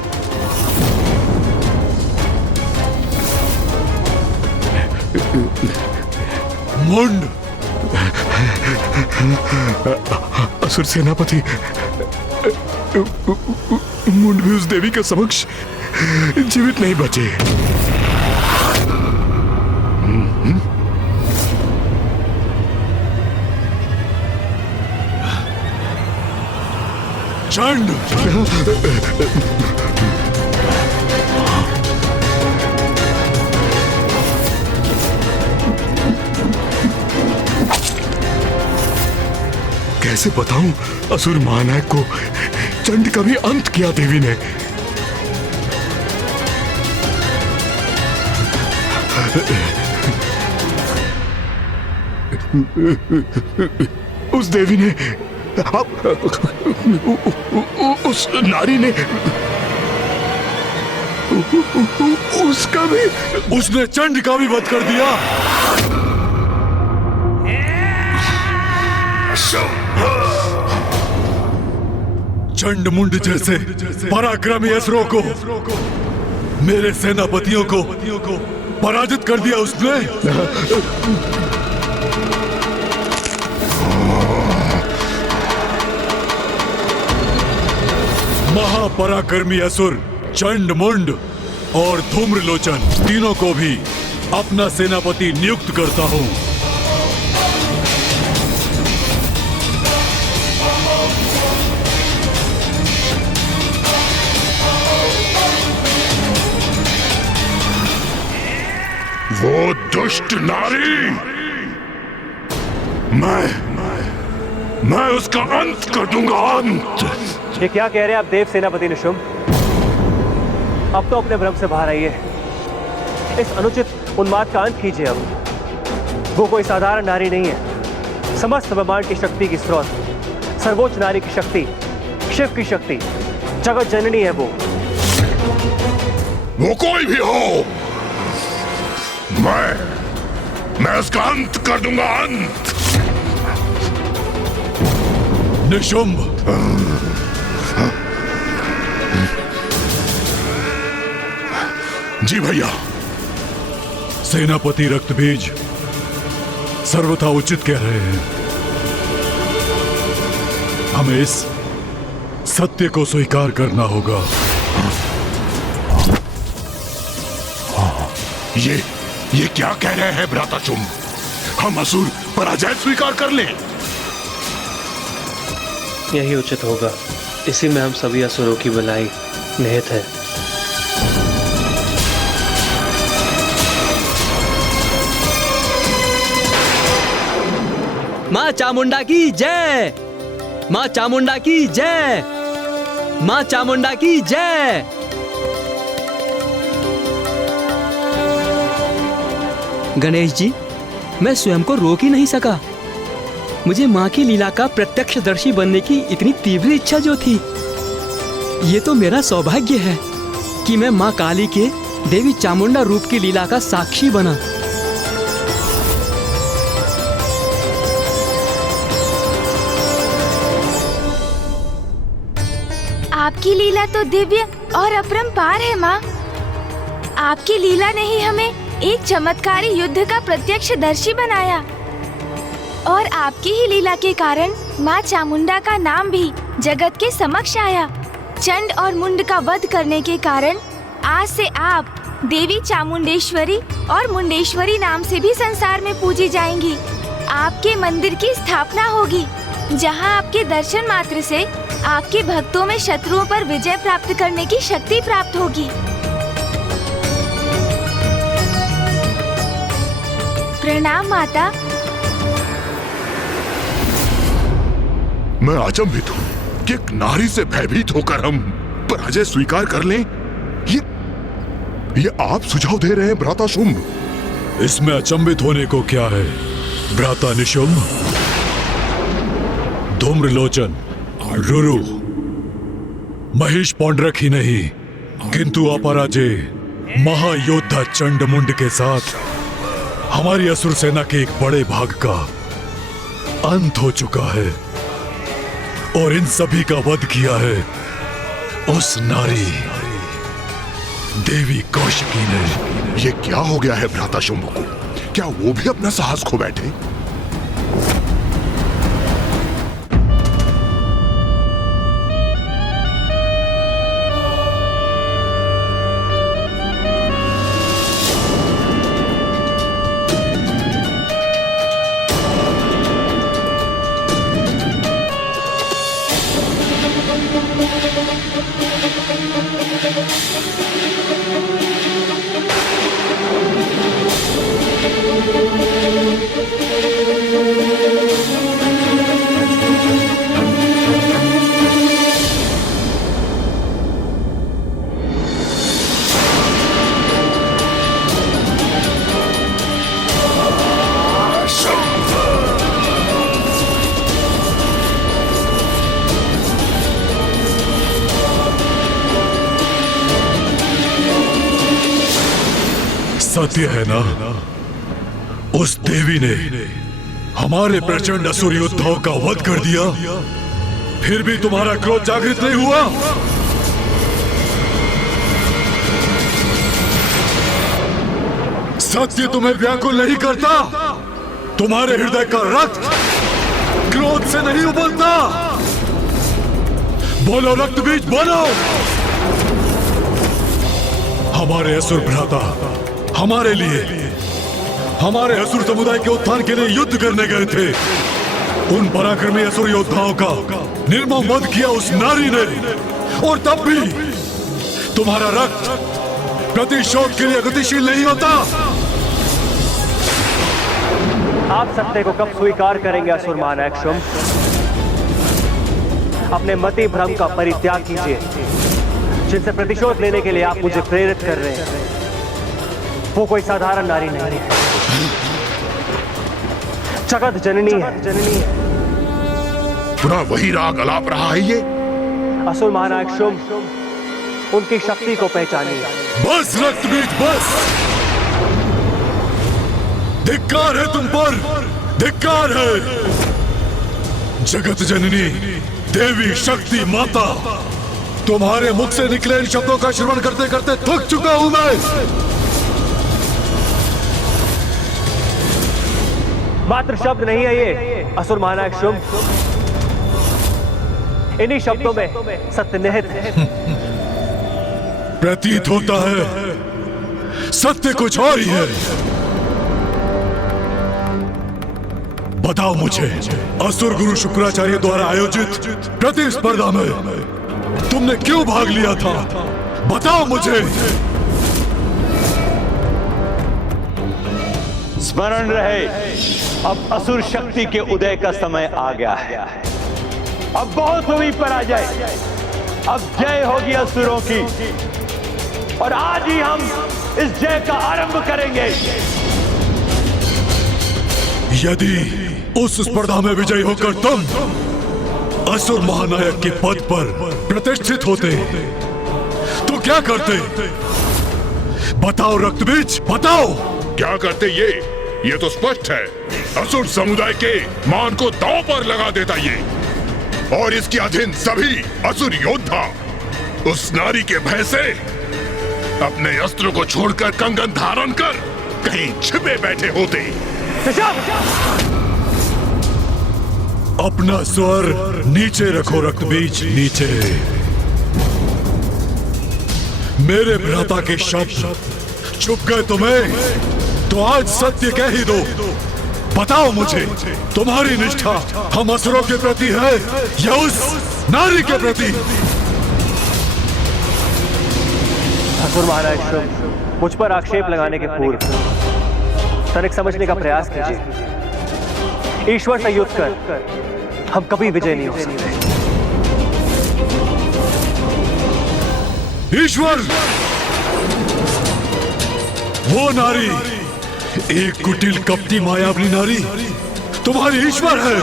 मुंड, असुर सेनापति, मुंड भी उस देवी के समक्ष जीवित नहीं बचे। चंड! कैसे बताऊं असुर महानायक को चंड का भी अंत किया देवी ने। उस देवी ने उस नारी ने उसका भी, उसने चंड का भी वध कर दिया। चंड मुंड जैसे पराक्रमी असुरों को, मेरे सेनापतियों को पराजित कर दिया उसने। महापराक्रमी असुर चंड मुंड और धूम्रलोचन तीनों को भी अपना सेनापति नियुक्त करता हूं। वो दुष्ट नारी, मैं उसका अंत कर दूंगा, अंत। ये क्या कह रहे हैं आप देव सेनापति निशुंभ? अब तो अपने भ्रम से बाहर आइए। इस अनुचित उन्माद का अंत कीजिए। अब वो कोई साधारण नारी नहीं है, समस्त ब्रह्मांड की शक्ति की स्रोत, सर्वोच्च नारी की शक्ति, शिव की शक्ति, जगत जननी है वो कोई भी हो, मैं उसका अंत कर दूंगा, अंत। निशुंभ, जी भैया। सेनापति रक्तबीज सर्वथा उचित कह रहे हैं। हमें इस सत्य को स्वीकार करना होगा। ये क्या कह रहे हैं भ्राताशुंभ? हम असुर पराजय स्वीकार कर लें? यही उचित होगा। इसी में हम सभी असुरों की भलाई निहित है। माँ चामुंडा की जय! माँ चामुंडा की जय! माँ चामुंडा की जय! गणेश जी, मैं स्वयं को रोक ही नहीं सका। मुझे माँ की लीला का प्रत्यक्षदर्शी बनने की इतनी तीव्र इच्छा जो थी, ये तो मेरा सौभाग्य है कि मैं माँ काली के देवी चामुंडा रूप की लीला का साक्षी बना। आपकी लीला तो दिव्य और अपरंपार है माँ। आपकी लीला ने ही हमें एक चमत्कारी युद्ध का प्रत्यक्षदर्शी बनाया और आपकी ही लीला के कारण माँ चामुंडा का नाम भी जगत के समक्ष आया। चंड और मुंड का वध करने के कारण आज से आप देवी चामुंडेश्वरी और मुंडेश्वरी नाम से भी संसार में पूजी जाएंगी। आपके मंदिर की स्थापना होगी, जहाँ आपके दर्शन मात्र से आपके भक्तों में शत्रुओं पर विजय प्राप्त करने की शक्ति प्राप्त होगी। प्रणाम माता। मैं अचंभित हूँ कि एक नारी से भयभीत होकर हम पराजय स्वीकार कर लें। ये आप सुझाव दे रहे हैं भ्राताशुंभ? इसमें अचंभित होने को क्या है भ्राता निशुंभ? धूम्रलोचन, रुरु, महिष पौंड्रक ही नहीं किंतु अपराजय महायोद्धा चंडमुंड के साथ हमारी असुर सेना के एक बड़े भाग का अंत हो चुका है और इन सभी का वध किया है उस नारी देवी कौशिकी ने। ये क्या हो गया है भ्राताशुंभ को? क्या वो भी अपना साहस खो बैठे? सत्य है ना, उस देवी ने हमारे प्रचंड असुर योद्धाओं का वध कर दिया, फिर भी तुम्हारा क्रोध जागृत नहीं हुआ। सत्य तुम्हें व्याकुल नहीं करता, तुम्हारे हृदय का रक्त क्रोध से नहीं उबलता। बोलो रक्त बीज बोलो। हमारे असुर भ्राता हमारे लिए, हमारे असुर समुदाय के उत्थान के लिए युद्ध करने गए थे। उन पराक्रमी असुर योद्धाओं का निर्मम वध किया उस नारी ने, और तब भी तुम्हारा रक्त प्रतिशोध के लिए गतिशील नहीं होता। आप सत्य को कब स्वीकार करेंगे असुर महानायक शुंभ? अपने मति भ्रम का परित्याग कीजिए, जिनसे प्रतिशोध लेने के लिए आप मुझे प्रेरित कर रहे हैं। वो कोई साधारण नारी नहीं है, जगत जननी है। पुनः वही राग अलाप रहा है ये। असुर महानायक शुंभ, उनकी शक्ति को पहचानिए। बस रक्त बीज बस। धिक्कार है तुम पर, धिक्कार है। जगत जननी देवी शक्ति माता, तुम्हारे मुख से निकले इन शब्दों का श्रवण करते करते थक चुका हूं मैं। मात्र शब्द नहीं है ये असुर महानायक शुंभ, इन्हीं शब्दों में सत्य निहित है। प्रतीत होता है सत्य कुछ और ही है। बताओ मुझे, असुर गुरु शुक्राचार्य द्वारा आयोजित प्रतिस्पर्धा में तुमने क्यों भाग लिया था? बताओ मुझे। स्मरण रहे, अब असुर शक्ति के उदय का समय आ गया है। अब बहुत हुई पराजय, अब जय होगी असुरों की, और आज ही हम इस जय का आरंभ करेंगे। यदि उस स्पर्धा में विजयी होकर तुम असुर महानायक के पद पर प्रतिष्ठित होते तो क्या करते? बताओ रक्तबीज, बताओ। क्या करते ये तो स्पष्ट है। असुर समुदाय के मान को दांव पर लगा देता ये, और इसके अधीन सभी असुर योद्धा उस नारी के भय से अपने अस्त्र को छोड़कर कंगन धारण कर कहीं छिपे बैठे होते। अपना स्वर नीचे रखो रक्तबीज, नीचे। मेरे भ्राता के शब्द चुप गए तुम्हें, तो आज सत्य कह ही दो। बताओ मुझे, तुम्हारी निष्ठा हम असुरों के प्रति है या उस नारी के प्रति? असुर महाराज शुंभ, मुझ पर आक्षेप लगाने के पूर्व तनिक समझने का प्रयास कीजिए। ईश्वर से युद्ध कर हम कभी विजय नहीं हो सकते। ईश्वर, वो नारी, एक कुटिल कपटी मायावी नारी तुम्हारी ईश्वर है,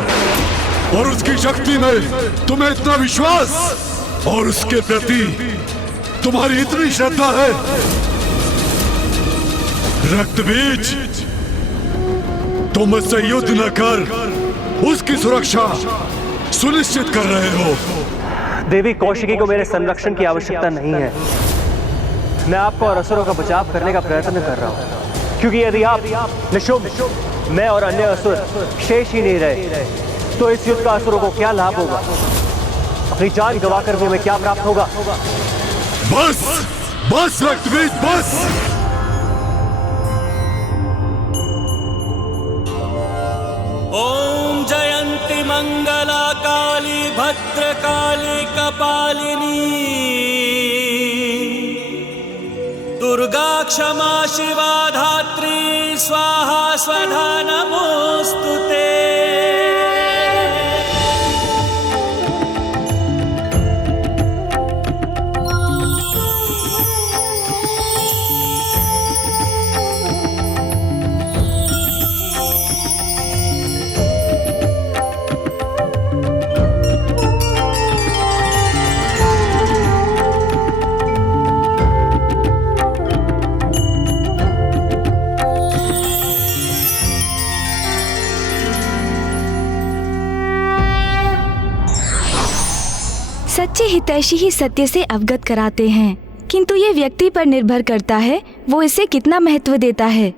और उसकी शक्ति में तुम्हें इतना विश्वास और उसके प्रति तुम्हारी इतनी श्रद्धा है। रक्तबीज, तुम उससे युद्ध न कर उसकी सुरक्षा सुनिश्चित कर रहे हो। देवी कौशिकी को मेरे संरक्षण की आवश्यकता नहीं है। मैं आपको और असुरों का बचाव करने का प्रयत्न कर रहा हूं, क्योंकि यदि आप निशुंभ, मैं और अन्य असुर शेष ही नहीं रहे तो इस युद्ध का असुरों को क्या लाभ होगा? अपनी जान गंवाकर भी हमें क्या प्राप्त होगा? बस बस रक्तबीज, बस। ओम जयंती मंगला काली भद्रकाली कपालिनी, दुर्गा क्षमा शिवा धात्री स्वाहा स्वधा नमोस्तुते। सच्चे हितैषी ही सत्य से अवगत कराते हैं, किंतु ये व्यक्ति पर निर्भर करता है वो इसे कितना महत्व देता है।